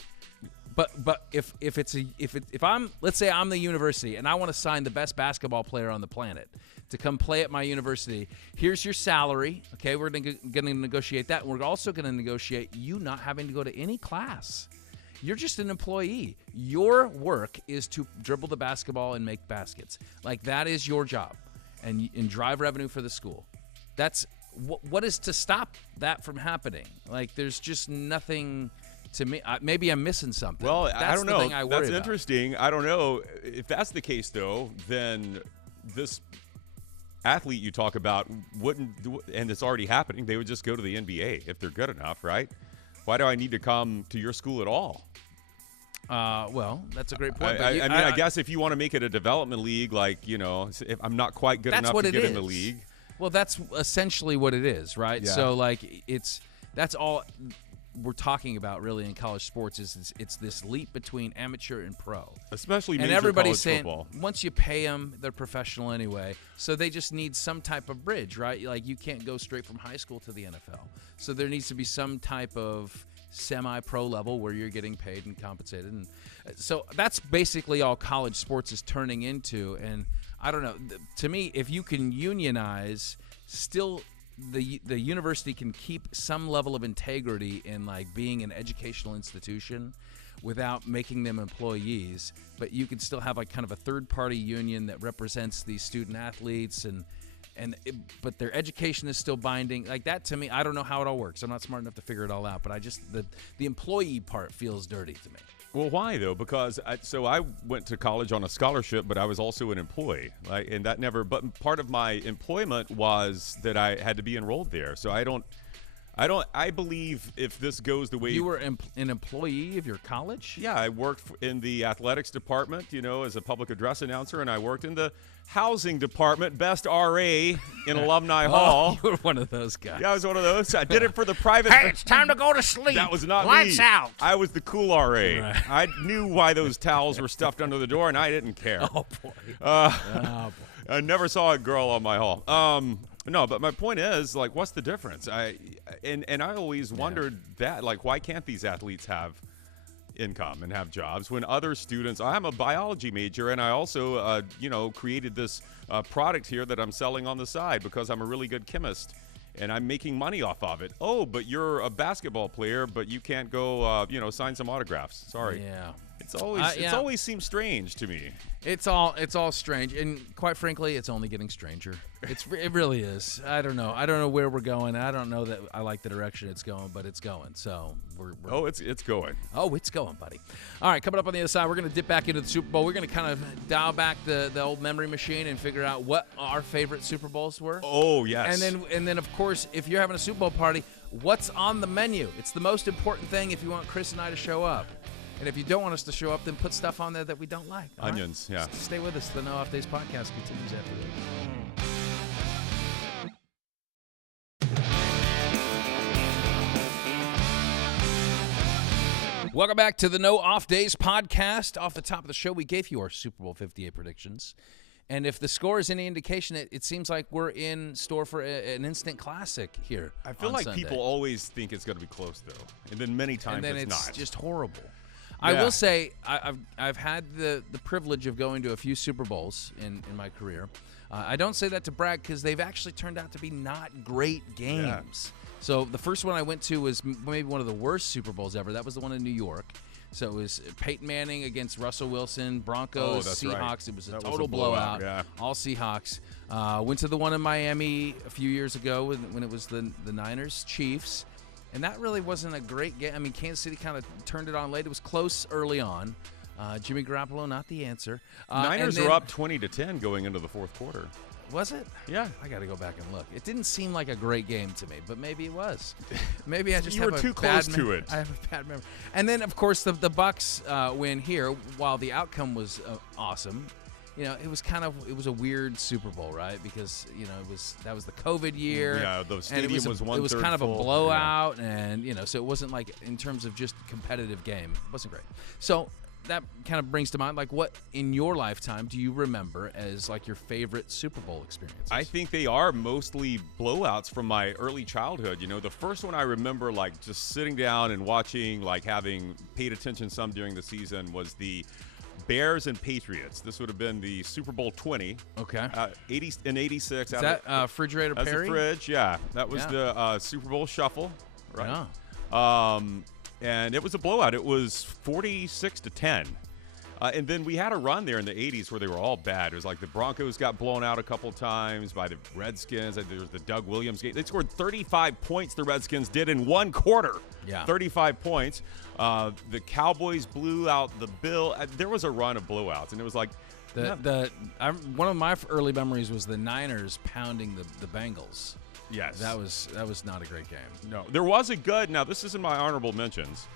But if I'm, let's say I'm the university and I want to sign the best basketball player on the planet to come play at my university, here's your salary. Okay, we're going to negotiate that. And we're also going to negotiate you not having to go to any class. You're just an employee. Your work is to dribble the basketball and make baskets. Like, that is your job, and drive revenue for the school. That's what is to stop that from happening. Like, there's just nothing. To me, maybe I'm missing something. Well, that's I don't know. The thing I worry that's interesting. I don't know. If that's the case, though, then this athlete you talk about wouldn't, and it's already happening, they would just go to the NBA if they're good enough, right? Why do I need to come to your school at all? Well, that's a great point. I guess if you want to make it a development league, like, if I'm not quite good enough to get in the league. Well, that's essentially what it is, right? Yeah. So, like, that's all we're talking about really in college sports is it's this leap between amateur and pro. Especially major and everybody's college saying football. Once you pay them, they're professional anyway. So they just need some type of bridge, right? Like, you can't go straight from high school to the NFL. So there needs to be some type of semi-pro level where you're getting paid and compensated. And so that's basically all college sports is turning into. And I don't know. To me, if you can unionize, still the university can keep some level of integrity in, like, being an educational institution without making them employees, but you can still have, like, kind of a third-party union that represents these student athletes but their education is still binding. Like, that, to me, I don't know how it all works. I'm not smart enough to figure it all out, but the employee part feels dirty to me. Well, why though? Because I went to college on a scholarship, but I was also an employee, and that never. But part of my employment was that I had to be enrolled there. So I believe if this goes the way you were an employee of your college. Yeah, I worked in the athletics department, as a public address announcer, and I worked in the housing department, best RA in Alumni Hall. You were one of those guys. Yeah, I was one of those. I did it for the private. Hey, it's time to go to sleep. That was not Lights me. out. I was the cool RA. Right. I knew why those towels were stuffed under the door, and I didn't care. Oh boy. I never saw a girl on my hall. No, but my point is, like, what's the difference? I always wondered that, like, why can't these athletes have income and have jobs when other students? I'm a biology major, and I also, created this product here that I'm selling on the side because I'm a really good chemist, and I'm making money off of it. Oh, but you're a basketball player, but you can't go, sign some autographs. Sorry. Yeah. It's always seemed strange to me. It's all strange, and quite frankly, it's only getting stranger. It really is. I don't know where we're going. I don't know that I like the direction it's going, but it's going. So we're it's going. Oh, it's going, buddy. All right, coming up on the other side, we're going to dip back into the Super Bowl. We're going to kind of dial back the old memory machine and figure out what our favorite Super Bowls were. Oh, yes. And then of course, if you're having a Super Bowl party, what's on the menu? It's the most important thing if you want Chris and I to show up. And if you don't want us to show up, then put stuff on there that we don't like. Onions, right? Yeah. Stay with us. The No Off Days podcast continues after this. Welcome back to the No Off Days podcast. Off the top of the show, we gave you our Super Bowl 58 predictions. And if the score is any indication, it seems like we're in store for an instant classic here. I feel like Sunday. people always think it's going to be close, though. And then many times it's not. It's just horrible. Yeah. I will say I've had the privilege of going to a few Super Bowls in my career. I don't say that to brag because they've actually turned out to be not great games. Yeah. So the first one I went to was maybe one of the worst Super Bowls ever. That was the one in New York. So it was Peyton Manning against Russell Wilson, Broncos, Seahawks. Right. It was a That total was a blowout. blowout. All Seahawks. Went to the one in Miami a few years ago when it was the Niners Chiefs. And that really wasn't a great game. I mean, Kansas City kind of turned it on late. It was close early on. Jimmy Garoppolo, not the answer. Niners are up 20-10 going into the fourth quarter. Was it? Yeah. I got to go back and look. It didn't seem like a great game to me, but maybe it was. Maybe I just You have were a too bad close to it. I have a bad memory. And then, of course, the Bucks win here. While the outcome was awesome, it was a weird Super Bowl, right? Because that was the COVID year. Yeah, the stadium was one-third It was kind of a full. blowout, and so it wasn't like in terms of just competitive game, it wasn't great. So that kind of brings to mind, like, what in your lifetime do you remember as like your favorite Super Bowl experiences? I think they are mostly blowouts from my early childhood. The first one I remember, like, just sitting down and watching, like, having paid attention some during the season, was the Bears and Patriots. This would have been the Super Bowl 20. Okay. 86. Is that Refrigerator That's Perry? the fridge, yeah. That was the Super Bowl shuffle, right? Yeah. And it was a blowout. It was 46-10. And then we had a run there in the 80s where they were all bad. It was like the Broncos got blown out a couple times by the Redskins. There was the Doug Williams game. They scored 35 points, the Redskins did, in one quarter. Yeah. 35 points. The Cowboys blew out the Bill. There was a run of blowouts, and it was like one of my early memories was the Niners pounding the Bengals. Yes. That was not a great game. No. There was a good, now this is in my honorable mentions,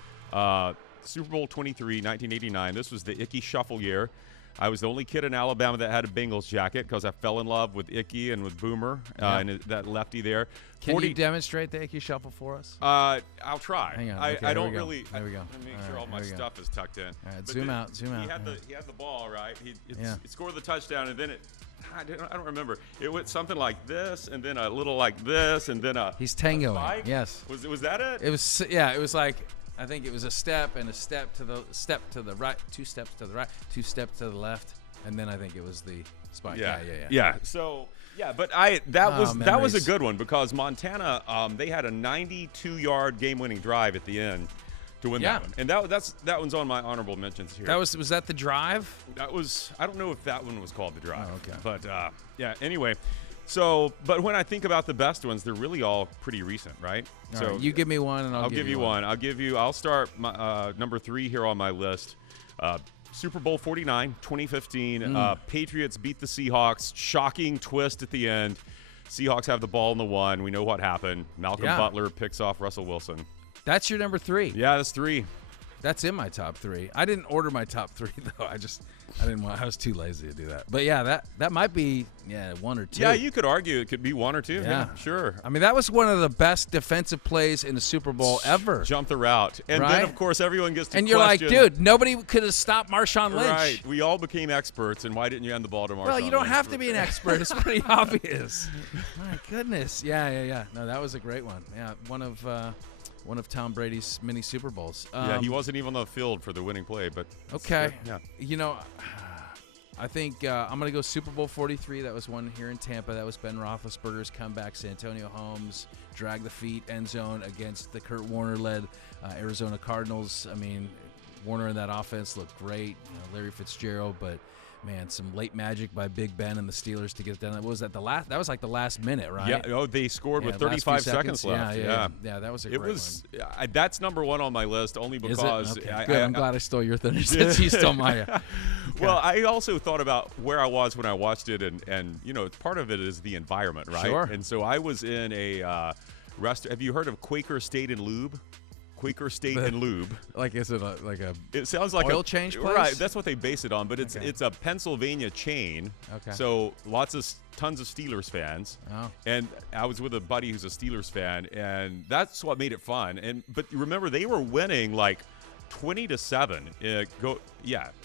Super Bowl 23, 1989. This was the Icky Shuffle year. I was the only kid in Alabama that had a Bengals jacket because I fell in love with Icky and with Boomer and that lefty there. Can you demonstrate the Icky Shuffle for us? I'll try. Hang on. I don't really. There we go. Let me make sure all my stuff is tucked in. All right, zoom out. He had the ball, right? He scored the touchdown, and then I don't remember. It went something like this, and then a little like this, and then he's tangoing. Yes. Was that it? It was. Yeah. It was like, I think it was a step and a step to the right, 2 steps to the right, 2 steps to the left, and then I think it was the spike. Yeah. So but that was a good one because Montana they had a 92-yard game-winning drive at the end to win that one, and that one's on my honorable mentions here. Was that the drive? That was, I don't know if that one was called the drive. Oh, okay. But anyway. So, but when I think about the best ones, they're really all pretty recent, right? All right, you give me one, and I'll give you one. I'll start my, number 3 here on my list. Super Bowl 49, 2015. Patriots beat the Seahawks. Shocking twist at the end. Seahawks have the ball in the 1. We know what happened. Malcolm Butler picks off Russell Wilson. That's your number 3. Yeah, that's 3. That's in my top 3. I didn't order my top 3 though. I didn't want. I was too lazy to do that. But yeah, that might be 1 or 2. Yeah, you could argue it could be 1 or 2. Yeah, sure. I mean, that was one of the best defensive plays in the Super Bowl ever. Jump the route, and then of course everyone gets to. And you're like, dude, nobody could have stopped Marshawn Lynch. Right. We all became experts, and why didn't you hand the ball to Marshawn? Well, you don't have to be an expert. It's pretty obvious. My goodness. Yeah. No, that was a great one. Yeah, one of Tom Brady's many Super Bowls. He wasn't even on the field for the winning play, but okay. Yeah. I think I'm going to go Super Bowl 43. That was one here in Tampa. That was Ben Roethlisberger's comeback. Santonio Holmes dragged the feet end zone against the Kurt Warner-led Arizona Cardinals. I mean, Warner in that offense looked great. Larry Fitzgerald, but man, some late magic by Big Ben and the Steelers to get it done. What was that? That was like the last minute, right? Yeah. Oh, they scored with 35 seconds left. Yeah, that was a great one. That's number 1 on my list only because. Okay. Good. I'm glad I stole your thunder since you stole my. Okay. Well, I also thought about where I was when I watched it, and part of it is the environment, right? Sure. And so I was in a restaurant. Have you heard of Quaker State and Lube? Quaker State and Lube. Like, is it like a? It sounds like oil change place? Right, that's what they base it on. But it's a Pennsylvania chain. Okay. So tons of Steelers fans. Oh. And I was with a buddy who's a Steelers fan, and that's what made it fun. But remember, they were winning like 20-7.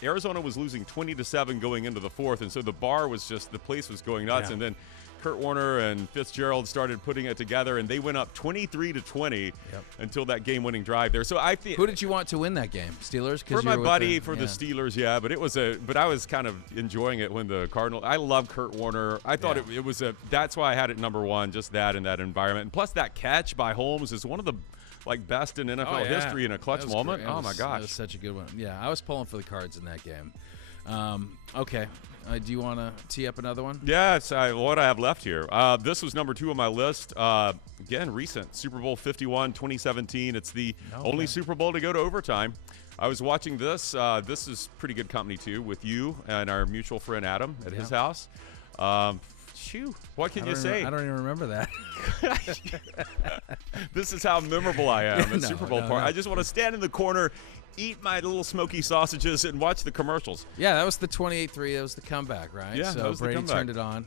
Arizona was losing 20-7 going into the 4th, and so the place was going nuts, and then Kurt Warner and Fitzgerald started putting it together, and they went up 23-20 until that game-winning drive there. So I think. Who did you want to win that game? Steelers? For my buddy, the Steelers, but I was kind of enjoying it when the Cardinals. I love Kurt Warner. I thought it was that's why I had it number 1, just that in that environment, and plus that catch by Holmes is one of the best in NFL history in a clutch moment. Oh my gosh, that was such a good one. Yeah, I was pulling for the Cards in that game. Okay. Do you want to tee up another one? Yes, what I have left here. This was number 2 on my list. Again, recent. Super Bowl 51, 2017. It's the only Super Bowl to go to overtime. I was watching this. This is pretty good company, too, with you and our mutual friend Adam at his house. Shoo. What can you say? I don't even remember that. This is how memorable I am at Super Bowl party. I just want to stand in the corner, eat my little smoky sausages, and watch the commercials. Yeah, that was the 28-3. That was the comeback, right? Yeah, so that was the Brady comeback. turned it on.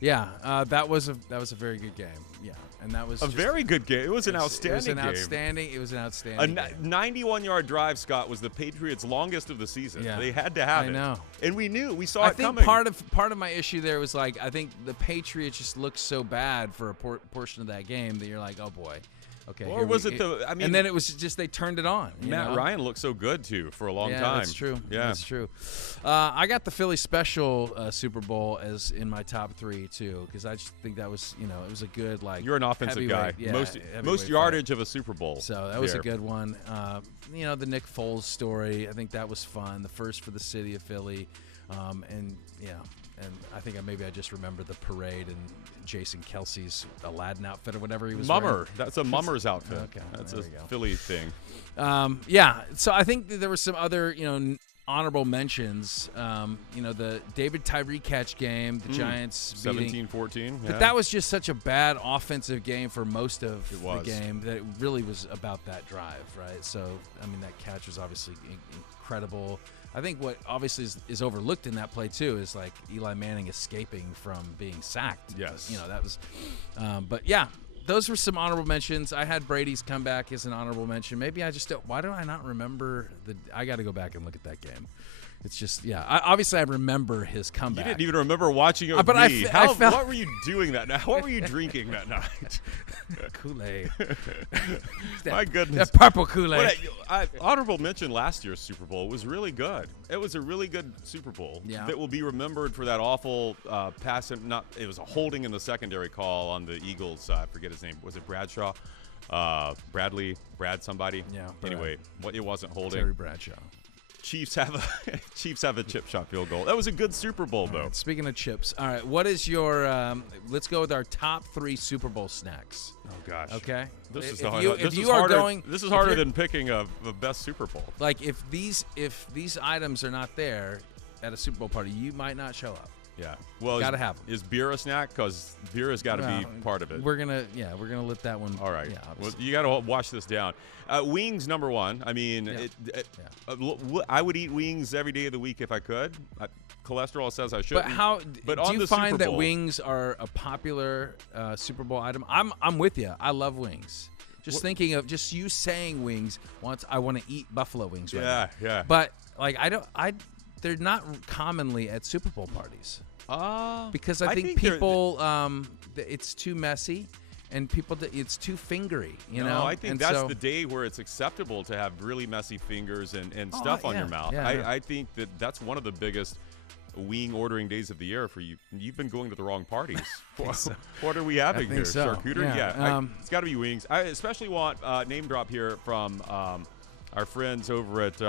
Yeah, that was a very good game. Yeah, and that was A very good game. It was an outstanding game. It was an outstanding game. 91-yard drive, Scott, was the Patriots' longest of the season. Yeah. They had to have it. I know. And we knew. We saw it coming. I think part of my issue there was like I think the Patriots just looked so bad for a portion of that game that you're like, oh boy. Okay. Or was it the? I mean, and then it was just they turned it on. Matt Ryan looked so good too for a long time. That's true. Yeah, that's true. I got the Philly special Super Bowl as in my top 3 too, because I just think that was it was a good like. You're an offensive guy. Yeah, most yardage of a Super Bowl. So that was a good one. The Nick Foles story. I think that was fun. The first for the city of Philly, and I think I just remember the parade and Jason Kelsey's Aladdin outfit or whatever he was Mummer. wearing. That's a Mummer's outfit. Okay, that's a Philly thing. So I think that there were some other, honorable mentions. The David Tyree catch game, the Giants beating 17-14. Yeah. But that was just such a bad offensive game for most of the was. game that it really was about that drive, right? So, that catch was obviously incredible. I think what obviously is overlooked in that play too is like Eli Manning escaping from being sacked. Yes. That was, but yeah, those were some honorable mentions. I had Brady's comeback as an honorable mention. Maybe I just don't. Why do I not remember I got to go back and look at that game. It's just, obviously I remember his comeback. You didn't even remember watching it with but me. what were you doing that night? What were you drinking that night? Kool-Aid. My goodness. That purple Kool-Aid. Honorable mention last year's Super Bowl was really good. It was a really good Super Bowl that will be remembered for that awful pass. It was a holding in the secondary call on the Eagles. I forget his name. Was it Bradshaw? Brad somebody? Yeah. Anyway, it wasn't holding. Terry Bradshaw. Chiefs have a chip shot field goal. That was a good Super Bowl, though. Right, speaking of chips, all right, what is your let's go with our top 3 Super Bowl snacks. Oh gosh. Okay. This is harder than picking a best Super Bowl. Like if these items are not there at a Super Bowl party, you might not show up. Yeah. Well, gotta have them. Is beer a snack? Because beer has got to be part of it. We're gonna let that one. All right. Yeah, well, you got to wash this down. Wings, number 1. I mean, I would eat wings every day of the week if I could. Cholesterol says I shouldn't. But do you find that wings are a popular Super Bowl item? I'm with you. I love wings. Thinking of just you saying wings. I want to eat buffalo wings. Right now. Yeah. But like they're not commonly at Super Bowl parties. Because I think people, it's too messy, and it's too fingery. I think that's the day where it's acceptable to have really messy fingers and stuff on your mouth. Yeah, I think that's one of the biggest wing ordering days of the year for you. You've been going to the wrong parties. What are we having here? So. Charcuterie? Yeah. It's got to be wings. I especially want name drop here from our friends over at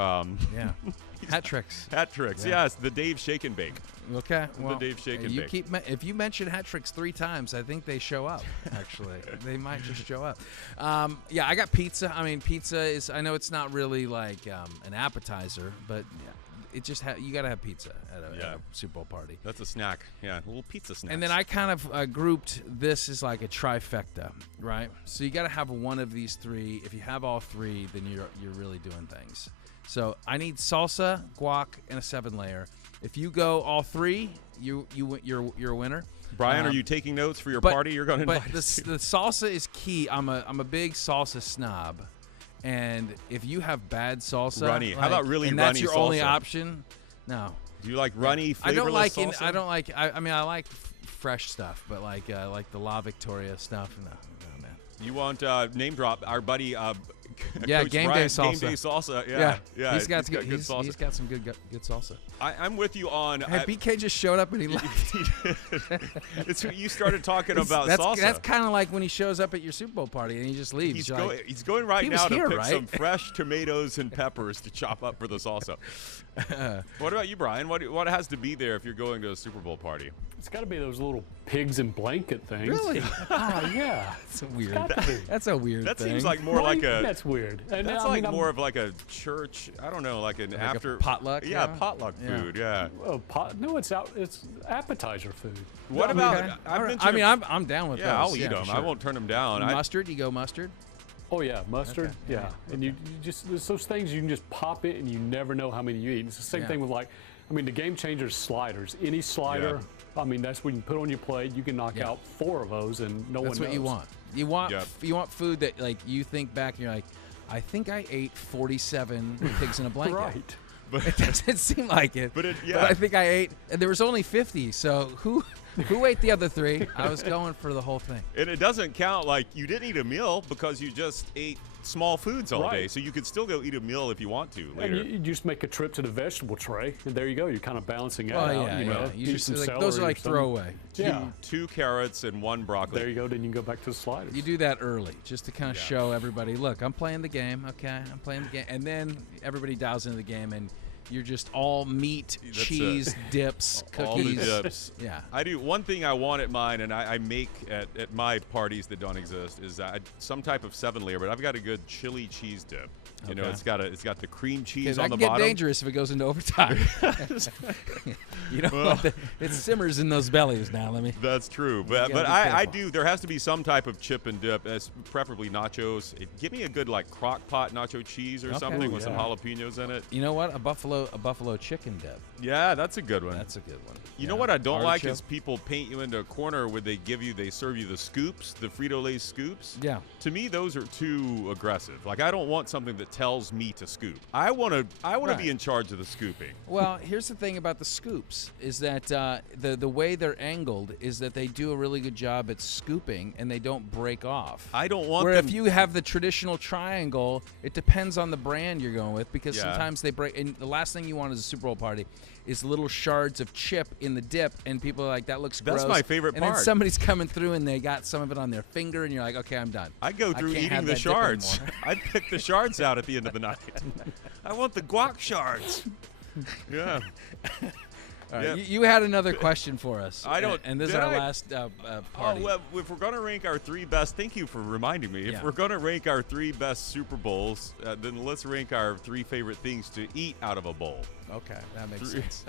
Hat Tricks. Hat Tricks, yes, the Dave Shake and Bake. Okay, well, the Dave Shake and Bake. If you mention Hat Tricks 3 times, I think they show up. Actually, they might just show up. I got pizza. I mean, pizza is. I know it's not really like an appetizer, but it just you got to have pizza at a Super Bowl party. That's a snack. Yeah, a little pizza snack. And then I kind of grouped this as like a trifecta, right? So you got to have one of these 3. If you have all 3, then you're really doing things. So I need salsa, guac, and a 7-layer. If you go all 3, you're a winner. Brian, are you taking notes for your party? You're going to invite us to. The salsa is key. I'm a big salsa snob, and if you have bad salsa, runny. How about really and runny? That's your salsa? only option. No. Do you like runny, flavorless salsa? I don't like. I like fresh stuff, but like the La Victoria stuff. No, man. You want name drop our buddy. Game day salsa. Game day salsa. Yeah. He's got good salsa. He's got some good salsa. I'm with you on. Hey, BK just showed up and he left. You started talking about salsa. That's kind of like when he shows up at your Super Bowl party and he just leaves. He's going right now to pick some fresh tomatoes and peppers to chop up for the salsa. What about you, Brian? What has to be there if you're going to a Super Bowl party? It's got to be those little pigs in blanket things. Really? Yeah. That's weird. That's a weird that thing. Seems like more like a. That's weird. And that's more of like a church. I don't know, like after potluck. Yeah, potluck food. Yeah. No, it's appetizer food. What about? Okay. I've All been right. to I'm down with those. I'll eat for them. sure. I won't turn them down. Mustard? You go mustard? Oh yeah, mustard. Okay. Yeah, and you just there's those things you can just pop it and you never know how many you eat. It's the same thing with the game changers sliders. Any slider, I mean that's when you put on your plate. You can knock out 4 of those and no one knows. That's what you want. You want food that like you think back and you're like, I think I ate 47 pigs in a blanket. Right. But it doesn't seem like it. But I think I ate, and there was only 50. So who ate the other 3? I was going for the whole thing. And it doesn't count like you didn't eat a meal because you just ate small foods all day. So you could still go eat a meal if you want to later. And you just make a trip to the vegetable tray, and there you go. You're kind of balancing it out. You just some like, those are like throwaway. Two carrots and 1 broccoli. There you go. Then you can go back to the sliders. You do that early just to kind of show everybody, look, I'm playing the game. Okay, I'm playing the game. And then everybody dials into the game, and you're just all meat, cheese, dips, cookies. All the dips. Yeah. I do. One thing I want at mine, and I make at my parties that don't exist, is some type of 7-layer, but I've got a good chili cheese dip. You know, it's got the cream cheese on the bottom. That can get dangerous if it goes into overtime. You know, it simmers in those bellies now. That's true, but I do. There has to be some type of chip and dip, preferably nachos. Give me a good like crock pot nacho cheese or something with some jalapenos in it. You know what? A buffalo chicken dip. Yeah, that's a good one. That's a good one. You know what I don't like is people paint you into a corner where they serve you the scoops, the Frito-Lay scoops. Yeah. To me, those are too aggressive. Like I don't want something that tells me to scoop. I want to be in charge of the scooping. Well, here's the thing about the scoops is that the way they're angled is that they do a really good job at scooping and they don't break off. I don't want Where them. if you have the traditional triangle, it depends on the brand you're going with because sometimes they break. And the last thing you want as a Super Bowl party is little shards of chip in the dip, and people are like, that looks gross. That's my favorite part. And then somebody's coming through and they got some of it on their finger, and you're like, okay, I'm done. I go through eating the shards. I pick the shards out at the end of the night. I want the guac shards. Yeah. All right, you had another question for us. I don't. And this is our last party. Oh, well, if we're going to rank our 3 best, thank you for reminding me. If we're going to rank our 3 best Super Bowls, then let's rank our 3 favorite things to eat out of a bowl. Okay, that makes sense.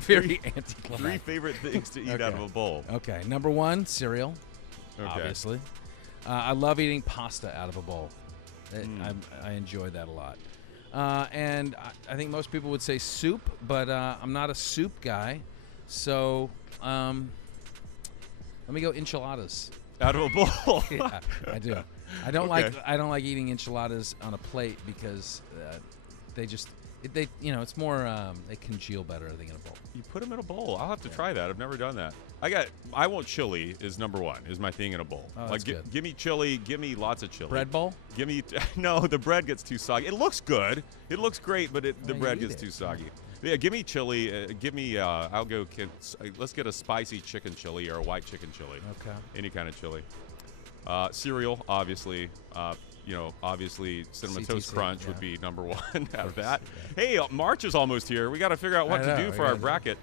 Very anticlimactic. 3 favorite things to eat out of a bowl. Okay, number 1, cereal. Obviously. I love eating pasta out of a bowl. I enjoy that a lot. And I think most people would say soup, but I'm not a soup guy. So let me go enchiladas. Out of a bowl. Yeah, I do. I don't like eating enchiladas on a plate because it's more they congeal better, I think, in a bowl. You put them in a bowl. I'll have to try that. I've never done that. I want chili is number 1, is my thing in a bowl. Oh, that's good. Give me chili. Give me lots of chili. Bread bowl? No, the bread gets too soggy. It looks good. It looks great, but the bread gets too soggy. Yeah, give me chili. I'll go. Let's get a spicy chicken chili or a white chicken chili. Okay. Any kind of chili. Cereal, obviously. Obviously, Cinnamon Toast Crunch would be number 1 out of that. Yeah. Hey, March is almost here. We got to figure out what to do for our bracket.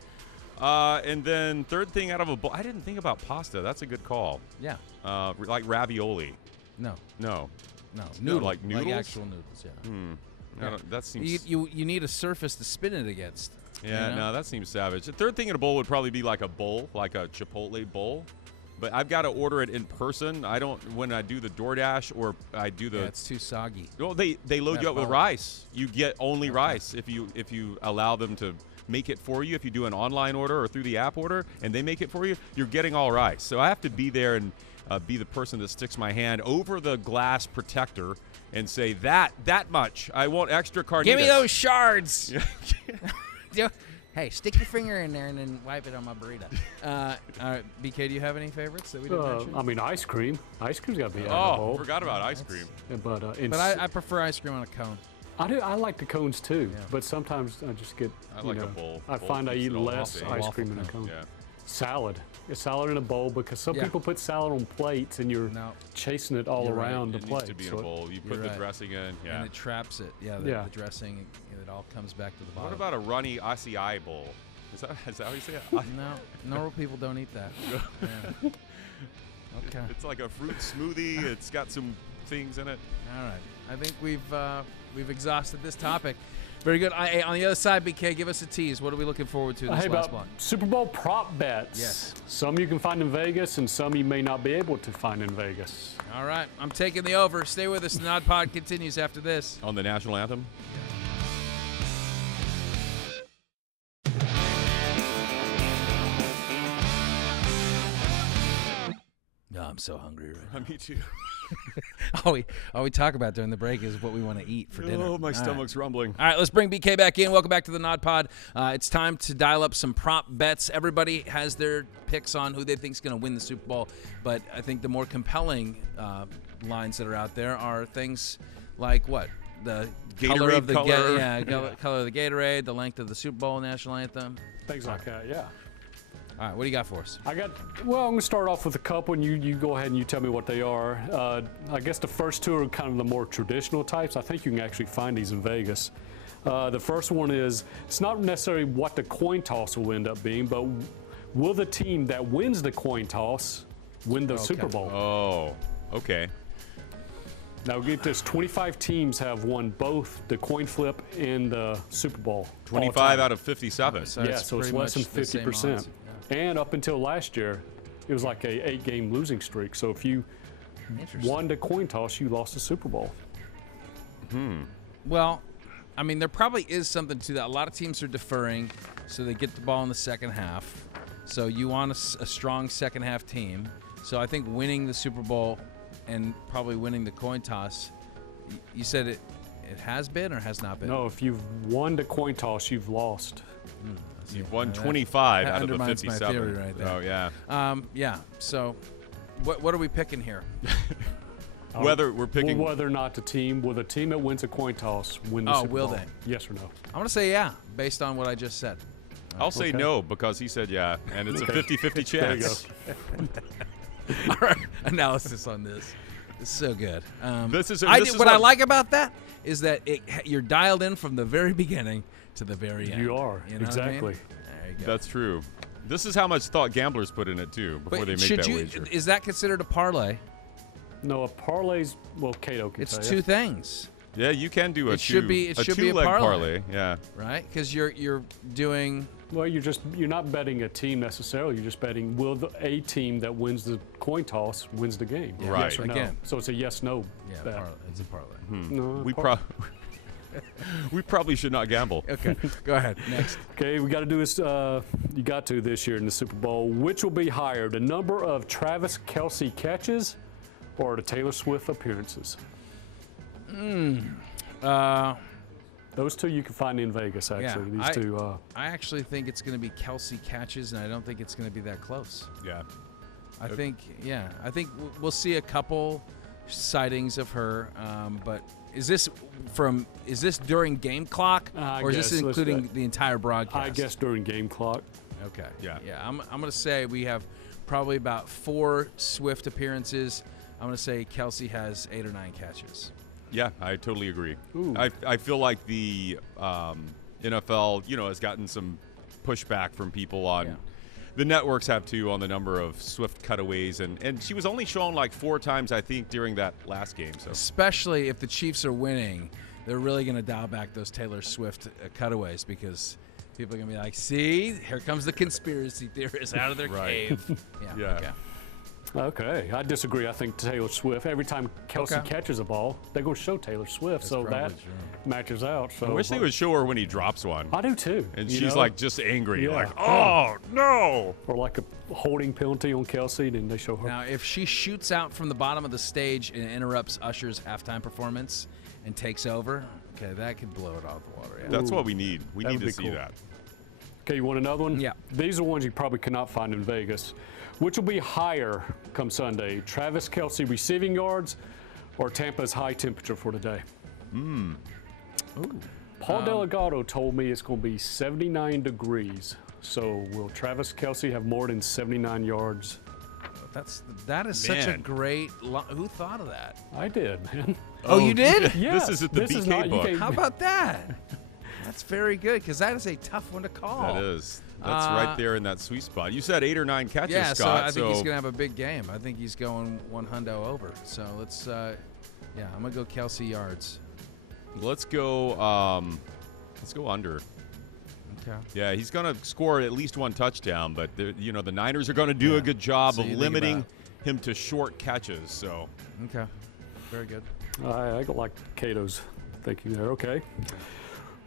And then 3rd thing out of a bowl. I didn't think about pasta. That's a good call. Yeah. Like ravioli. No. Noodle, like noodles? Like actual noodles, yeah. Yeah. That seems... You need a surface to spin it against. Yeah, no, that seems savage. The 3rd thing in a bowl would probably be like a bowl, like a Chipotle bowl. But I've got to order it in person. I don't when I do the DoorDash or I do the. Yeah, it's too soggy. Well, they load you up with rice. You get only rice if you allow them to make it for you. If you do an online order or through the app order and they make it for you, you're getting all rice. So I have to be there and be the person that sticks my hand over the glass protector and say that much. I want extra carnitas. Give me those shards. Hey, stick your finger in there and then wipe it on my burrito. All right, BK, do you have any favorites that we didn't mention? I mean, ice cream. Ice cream's got to be out of the bowl. Forgot about ice cream. But I prefer ice cream on a cone. I like the cones too, but sometimes I just get. I like a bowl. I find I eat less ice cream in a cone. Yeah. Salad. A salad in a bowl because some people put salad on plates and you're chasing it all around the plate. It needs to be in a bowl. You put the dressing in. Yeah. And it traps it. The dressing. It all comes back to the bottom. What about a runny acai bowl? Is that how you say it? No, normal people don't eat that. Yeah. Okay. It's like a fruit smoothie. It's got some things in it. All right. I think we've exhausted this topic. Very good. On the other side, BK, give us a tease. What are we looking forward to this last block? Super Bowl prop bets. Yes. Some you can find in Vegas, and some you may not be able to find in Vegas. All right. I'm taking the over. Stay with us. The Nod Pod continues after this. On the national anthem? No, I'm so hungry right now. Me too. all we talk about during the break is what we want to eat for dinner. Oh, my stomach's rumbling. All right, let's bring BK back in. Welcome back to the Nod Pod. It's time to dial up some prop bets. Everybody has their picks on who they think is going to win the Super Bowl, but I think the more compelling lines that are out there are things like what? The color of the color of the Gatorade, the length of the Super Bowl national anthem. Things like that, yeah. All right, what do you got for us? I'm going to start off with a couple, and you go ahead and you tell me what they are. I guess the first two are kind of the more traditional types. I think you can actually find these in Vegas. The first one is, it's not necessarily what the coin toss will end up being, but will the team that wins the coin toss win the Super Bowl? Oh, okay. Now get this, 25 teams have won both the coin flip and the Super Bowl. 25 out of 57. So yeah, so it's less than 50%. And up until last year, it was like a 8-game losing streak. So if you won the coin toss, you lost the Super Bowl. Well, I mean, there probably is something to that. A lot of teams are deferring, so they get the ball in the second half. So you want a strong second half team. So I think winning the Super Bowl and probably winning the coin toss, you said it has been or has not been? No, if you've won the coin toss, you've lost. You've won 25 that out of the undermines 57. my theory right there. Oh, yeah. Yeah. So what are we picking here? Whether we're picking... Whether or not the team that wins a coin toss win the Super Bowl. Will they? Yes or no? I'm going to say yeah, based on what I just said. I'll say no because he said yeah, and it's a 50-50 chance. There you go. All right, analysis on this. It's so good. What I like about that is that you're dialed in from the very beginning to the very end. You are, You know exactly. what I mean? There you go. That's true. This is how much thought gamblers put in it, too, before they make that wager. Is that considered a parlay? No, a parlay's, well, Cato can It's tell two you. things, Yeah, you can do a It should be a two-leg parlay. Yeah. right? Because you're doing... Well, you're not betting a team necessarily. You're just betting will a team that wins the coin toss wins the game. Yeah. Right. Yes or no. Again. So it's a yes/no Yeah, bet. it's a parlay. No, We probably should not gamble. Okay, go ahead. Next. Okay, we got to do this. You got to this year in the Super Bowl. Which will be higher, the number of Travis Kelce catches or the Taylor Swift appearances? Those two you can find in Vegas, actually. Yeah, These two. I actually think it's going to be Kelce catches, and I don't think it's going to be that close. Yeah. I think we'll see a couple sightings of her, but is this during game clock, or is this including the entire broadcast? I guess during game clock. Okay. Yeah. I'm going to say we have probably about 4 Swift appearances. I'm going to say Kelce has 8 or 9 catches. Yeah, I totally agree. Ooh. I feel like the NFL, has gotten some pushback from people on. Yeah. The networks have too on the number of Swift cutaways, and she was only shown like 4 times, I think, during that last game. So especially if the Chiefs are winning, they're really going to dial back those Taylor Swift cutaways because people are going to be like, "See, here comes the conspiracy theorists out of their cave." Yeah. Okay. Okay, I disagree. I think Taylor Swift, every time Kelce catches a ball, they're going to show Taylor Swift, so that matches out. So I wish they would show her when he drops one. I do too. And she's like just angry, Yeah. like, "Oh no!" Or like a holding penalty on Kelce, then they show her. Now, if she shoots out from the bottom of the stage and interrupts Usher's halftime performance and takes over, okay, that could blow it out of the water. Yeah. That's what we need. We That need would to be see cool. that. Okay, you want another one? Yeah. These are ones you probably cannot find in Vegas. Which will be higher come Sunday? Travis Kelce receiving yards or Tampa's high temperature for today? Paul Delgado told me it's going to be 79 degrees. So will Travis Kelce have more than 79 yards? That is such a Man. great. Who thought of that? I did, man. Oh, you did? Yes, This is at the this is BK not- you book. can't- How about that? That's very good because that is a tough one to call. That is. That's right there in that sweet spot. You said 8 or 9 catches, Yeah, so Scott. I think he's going to have a big game. I think he's going 100 over. So let's, I'm going to go Kelce yards. Let's go. Let's go under. Okay. Yeah, he's going to score at least one touchdown, but the Niners are going to do a good job of limiting him to short catches. So. Okay. Very good. I like Cato's thinking there. Okay.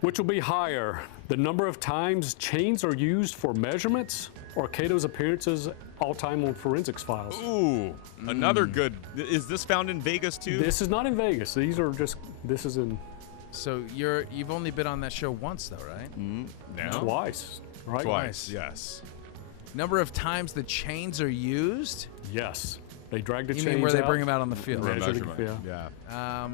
Which will be higher, the number of times chains are used for measurements, or Cato's appearances all time on forensics files? Ooh, another good. Is this found in Vegas too? This is not in Vegas. These are just. This is in. So you've only been on that show once, though, right? No. Twice. Right. Twice. Yes. Number of times the chains are used. Yes. They drag the chains. You mean where they out, bring them out on the field? For a measure the- measurement. yeah. Yeah.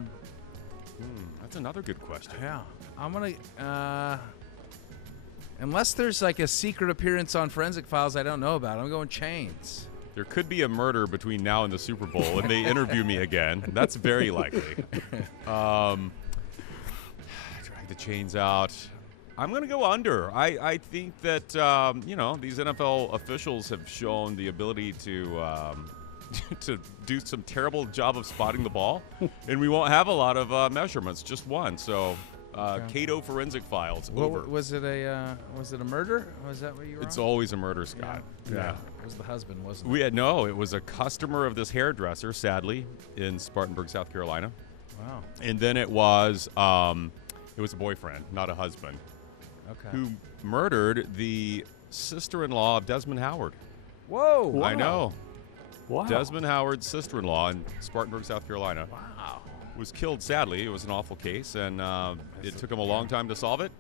That's another good question. Yeah. I'm gonna. Unless there's like a secret appearance on forensic files I don't know about, I'm going chains. There could be a murder between now and the Super Bowl, and they interview me again. That's very likely. Drag the chains out. I'm going to go under. I think that, these NFL officials have shown the ability to do some terrible job of spotting the ball, and we won't have a lot of measurements, just one. So, Cato forensic files, over. Was it a murder? Was that what you were It's on? always a murder, Scott. Yeah. It was the husband, wasn't it? It was a customer of this hairdresser, sadly, in Spartanburg, South Carolina. Wow. And then it was a boyfriend, not a husband, who murdered the sister-in-law of Desmond Howard. Whoa. Wow. I know. Wow. Desmond Howard's sister-in-law in Spartanburg, South Carolina. Wow. Was killed, sadly. It was an awful case, and it took him a long time to solve it.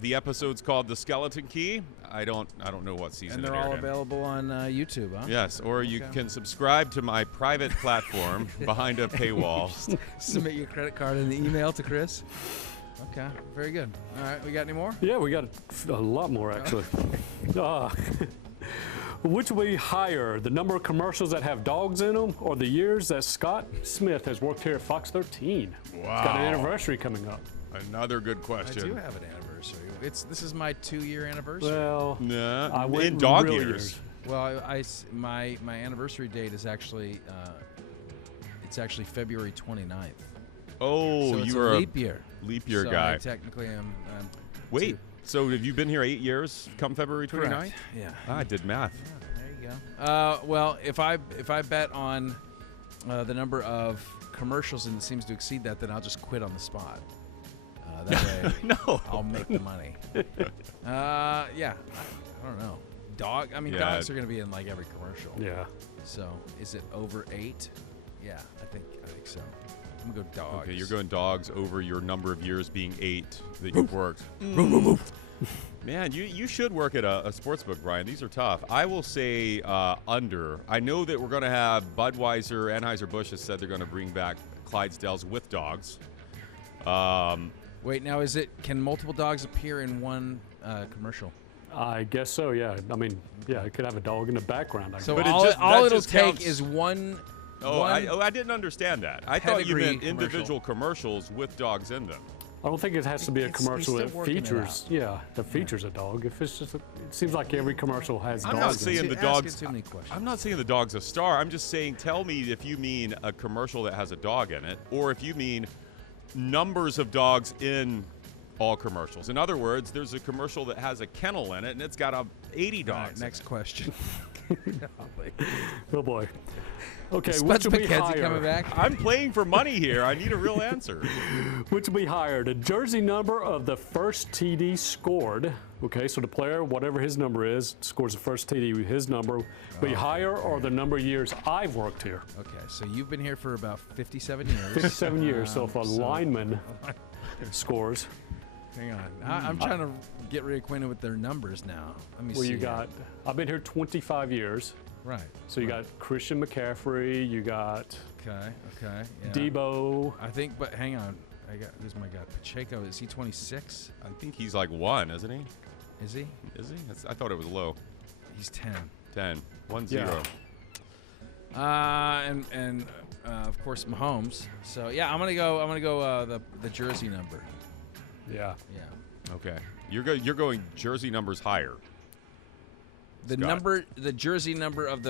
The episode's called The Skeleton Key. I don't know what season And they're it aired all in. available on YouTube, huh? Yes, or you can subscribe to my private platform behind a paywall. Submit your credit card and the email to Chris. Okay, very good. All right, we got any more? Yeah, we got a lot more actually. Which will be higher, the number of commercials that have dogs in them, or the years that Scott Smith has worked here at Fox 13? Wow. It's got an anniversary coming up. Another good question. I do have an anniversary. This is my 2-year anniversary. Well, Nah, I went in dog real years. Well, my anniversary date is actually it's actually February 29th. Oh, So it's you a were leap year. leap year So guy. I technically am. Wait, so have you been here 8 years come February 29th? Correct. Yeah. I did math. There you go. Well, if I bet on the number of commercials and it seems to exceed that, then I'll just quit on the spot. That way, No. I'll make the money. Yeah. I don't know. Dogs are going to be in like every commercial. yeah. So, is it over 8? Yeah, I think so. I'm gonna go dogs. Okay, you're going dogs over your number of years being 8 that you've worked. Man, you should work at a sports book, Brian. These are tough. I will say under. I know that we're going to have Budweiser, Anheuser-Busch has said they're going to bring back Clydesdales with dogs. Wait, now can multiple dogs appear in one commercial? I guess so, yeah. I mean, yeah, it could have a dog in the background. So But it all, just- all that it'll just take counts- is one. I didn't understand that. I thought you pedigree meant commercial. individual commercials with dogs in them. I don't think it has to be a He's commercial still that working it features, that features a dog. If it's just, it seems like every commercial has I'm not dogs in it. saying the Asking dog's. too many questions. I'm not saying the dog's a star. I'm just saying, tell me if you mean a commercial that has a dog in it, or if you mean numbers of dogs in all commercials. In other words, there's a commercial that has a kennel in it, and it's got 80 dogs. All right, next question. Oh boy. Okay, Spuds which will be McKenzie higher? coming back. I'm playing for money here. I need a real answer. Which will be higher? The jersey number of the first TD scored. Okay, so the player, whatever his number is, scores the first TD. His number will be higher, or the number of years I've worked here. Okay, so you've been here for about 57 years. 57 years. So if a lineman scores, Hang on. I'm trying to get reacquainted with their numbers now. Let me well, see. you got. I've been here 25 years. Right. So you got Christian McCaffrey. You got Okay. Yeah. Debo. I think, but hang on. Who's my guy? Pacheco. Is he 26? I think he's like 1, isn't he? Is he? Is he? I thought it was low. He's 10. 10. 1-0. Yeah. And of course Mahomes. So yeah, I'm gonna go the jersey number. Yeah. Yeah. Okay. You're going jersey numbers higher. Scott. The jersey number of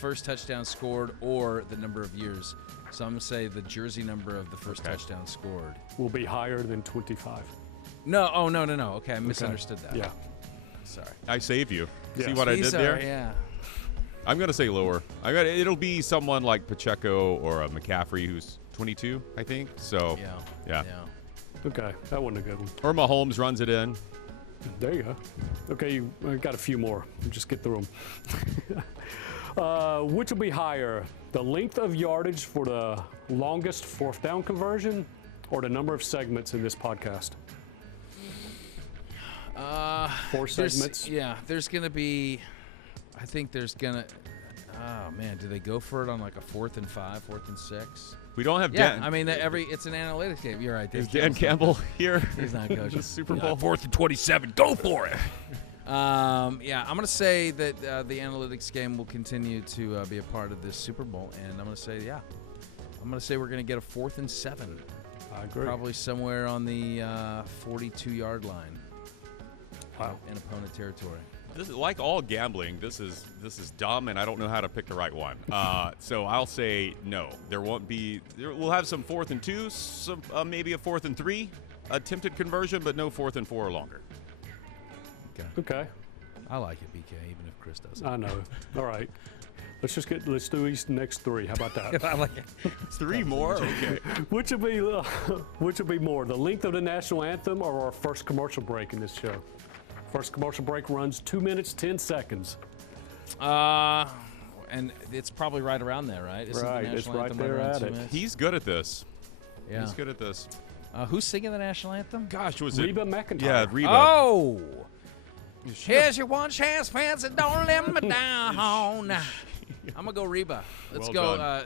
first touchdown scored, or the number of years. So I'm gonna say the jersey number of the first touchdown scored. Will be higher than 25. No. Oh, no. Okay, I misunderstood that. Yeah. Sorry. I saved you. Yes. See what I did there? Yeah. I'm going to say lower. It'll be someone like Pacheco or a McCaffrey who's 22, I think. So, yeah. Okay, that wasn't a good one. Or Mahomes runs it in. There you go. Okay, I got a few more. Just get through them. Which will be higher, the length of yardage for the longest fourth down conversion or the number of segments in this podcast? 4 segments? There's going to be, I think there's going to, oh, man, do they go for it on like a 4th and 5, 4th and 6? We don't have Yeah, Dan. I mean, it's an analytics game. You're right. Is Dan Campbell here? He's not coaching. The Super Bowl. 4th and 27. Go for it. I'm going to say that the analytics game will continue to be a part of this Super Bowl, and I'm going to say, I'm going to say we're going to get a 4th and 7. I agree. Probably somewhere on the 42-yard line. Wow. In opponent territory. This is like all gambling. This is dumb, and I don't know how to pick the right one. So I'll say no. There won't be. We'll have some 4th and 2, some maybe a 4th and 3 attempted conversion, but no 4th and 4 or longer. Okay. I like it, BK, even if Chris doesn't. I know. All right. Let's do these next 3. How about that? I like it. 3 more? Okay. Which will be more, the length of the national anthem or our first commercial break in this show? First commercial break runs 2 minutes, 10 seconds. And it's probably right around there, right? Isn't Right, the national it's right anthem there around at 2 it. minutes? He's good at this. Yeah. He's good at this. Who's singing the national anthem? Gosh, was Reba it? McEntire. Yeah, Reba. Oh! Here's your one chance, fancy, don't let me down. I'm going to go Reba. Let's Well go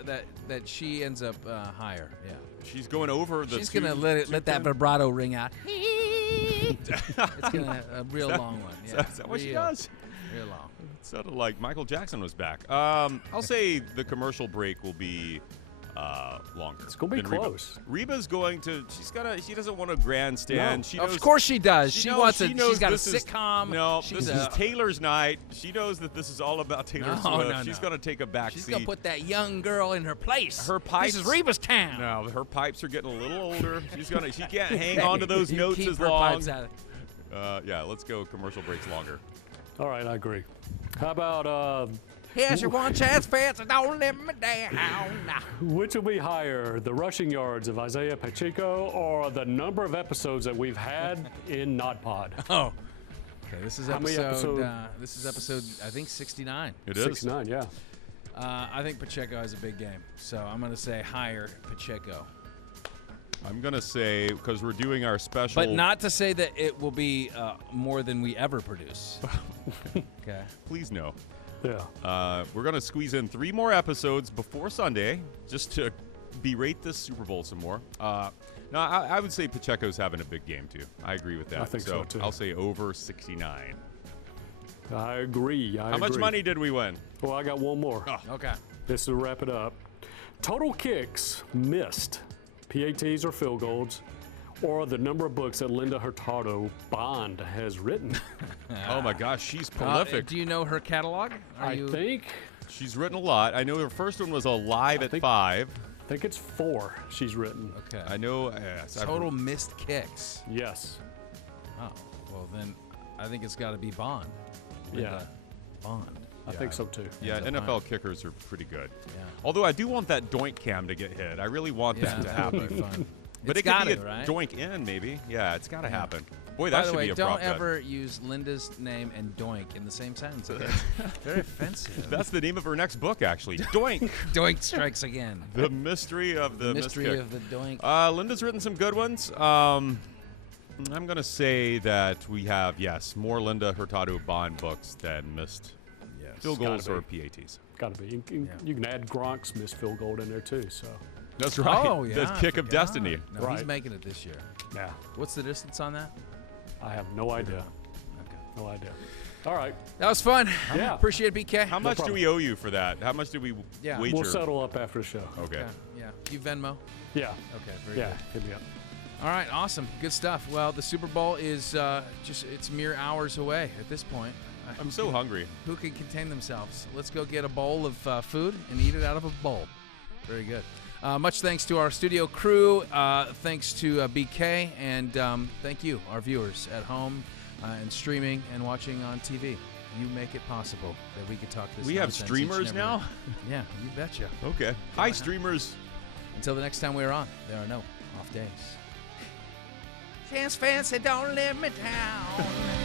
that she ends up higher. Yeah. She's going over the. She's going to let that vibrato ring out. It's going to a real long one. Yeah. Is that what she does? Real long. It sounded like Michael Jackson was back. I'll say the commercial break will be longer. It's going to be than close. Reba's going to. She doesn't want a grandstand. No. She knows, Of course she does. She knows- wants she a. knows She's got a this is- sitcom. No, She's this is Taylor's night. She knows that this is all about Taylor Swift. No, She's no. going to take a back She's seat. gonna put that young girl in her place. Her pipes. This is Reba's town. No, her pipes are getting a little older. She can't hang on to those You notes keep as her long. pipes out of- Yeah, let's go commercial breaks longer. All right, I agree. How about Here's your one chance, fans, and don't let me down. which will be higher, the rushing yards of Isaiah Pacheco or the number of episodes that we've had in nodpod? Oh. Okay, this is How many episode. This is episode, I think, 69. It is. 69, yeah. I think Pacheco has a big game, so I'm gonna say higher Pacheco. I'm going to say, because we're doing our special. But not to say that it will be more than we ever produce. Okay. Please no. Yeah. We're going to squeeze in 3 more episodes before Sunday just to berate this Super Bowl some more. No, I would say Pacheco's having a big game, too. I agree with that. I think so, too. I'll say over 69. I agree. How much money did we win? Well, I got one more. Oh. Okay. This will wrap it up. Total kicks missed, PATs or field goals, or the number of books that Linda Hurtado Bond has written. Oh, my gosh. She's prolific. Do you know her catalog? I think She's written a lot. I know her first one was Alive at 5. I think it's 4 she's written. Okay. I know. Yes, Total missed kicks. Yes. Oh, well then, I think it's got to be Bond. Yeah. Bond. I think so too. Yeah, Ends up NFL high. kickers are pretty good. Yeah. Although I do want that doink cam to get hit. I really want that to that would happen. be fun. But It's it could be gotta, a right? doink in, maybe. Yeah, it's got to happen. Boy, By that the should way, be a don't prop bet. ever use Linda's name and doink in the same sentence. Okay? Very offensive. That's the name of her next book, actually. Doink. Doink strikes again. The mystery of the Mystery miskick. of the doink. Linda's written some good ones. I'm going to say that we have, yes, more Linda Hurtado Bond books than missed field gotta goals or be. PATs. Got to be. You can add Gronk's missed field goal in there too. So That's right. Oh, yeah. The I kick of forgot. destiny. No, Right. he's making it this year. yeah, What's the distance on that? I have no idea. Okay. No idea. All right. That was fun. Yeah. Appreciate it, BK. How much do problem. we owe you for that? How much do we Yeah. wager? We'll settle up after the show. Okay. Yeah. You Venmo? Yeah. Okay. Very Yeah. good. Hit me up. All right. Awesome. Good stuff. Well, the Super Bowl is it's mere hours away at this point. I'm so hungry. Who can contain themselves? Let's go get a bowl of food and eat it out of a bowl. Very good. Much thanks to our studio crew. Thanks to BK. And thank you, our viewers at home and streaming and watching on TV. You make it possible that we could talk this. We have streamers now? Yeah, you betcha. Okay. Hi, streamers. Until the next time we're on, there are no off days. Chance fancy, don't let me down.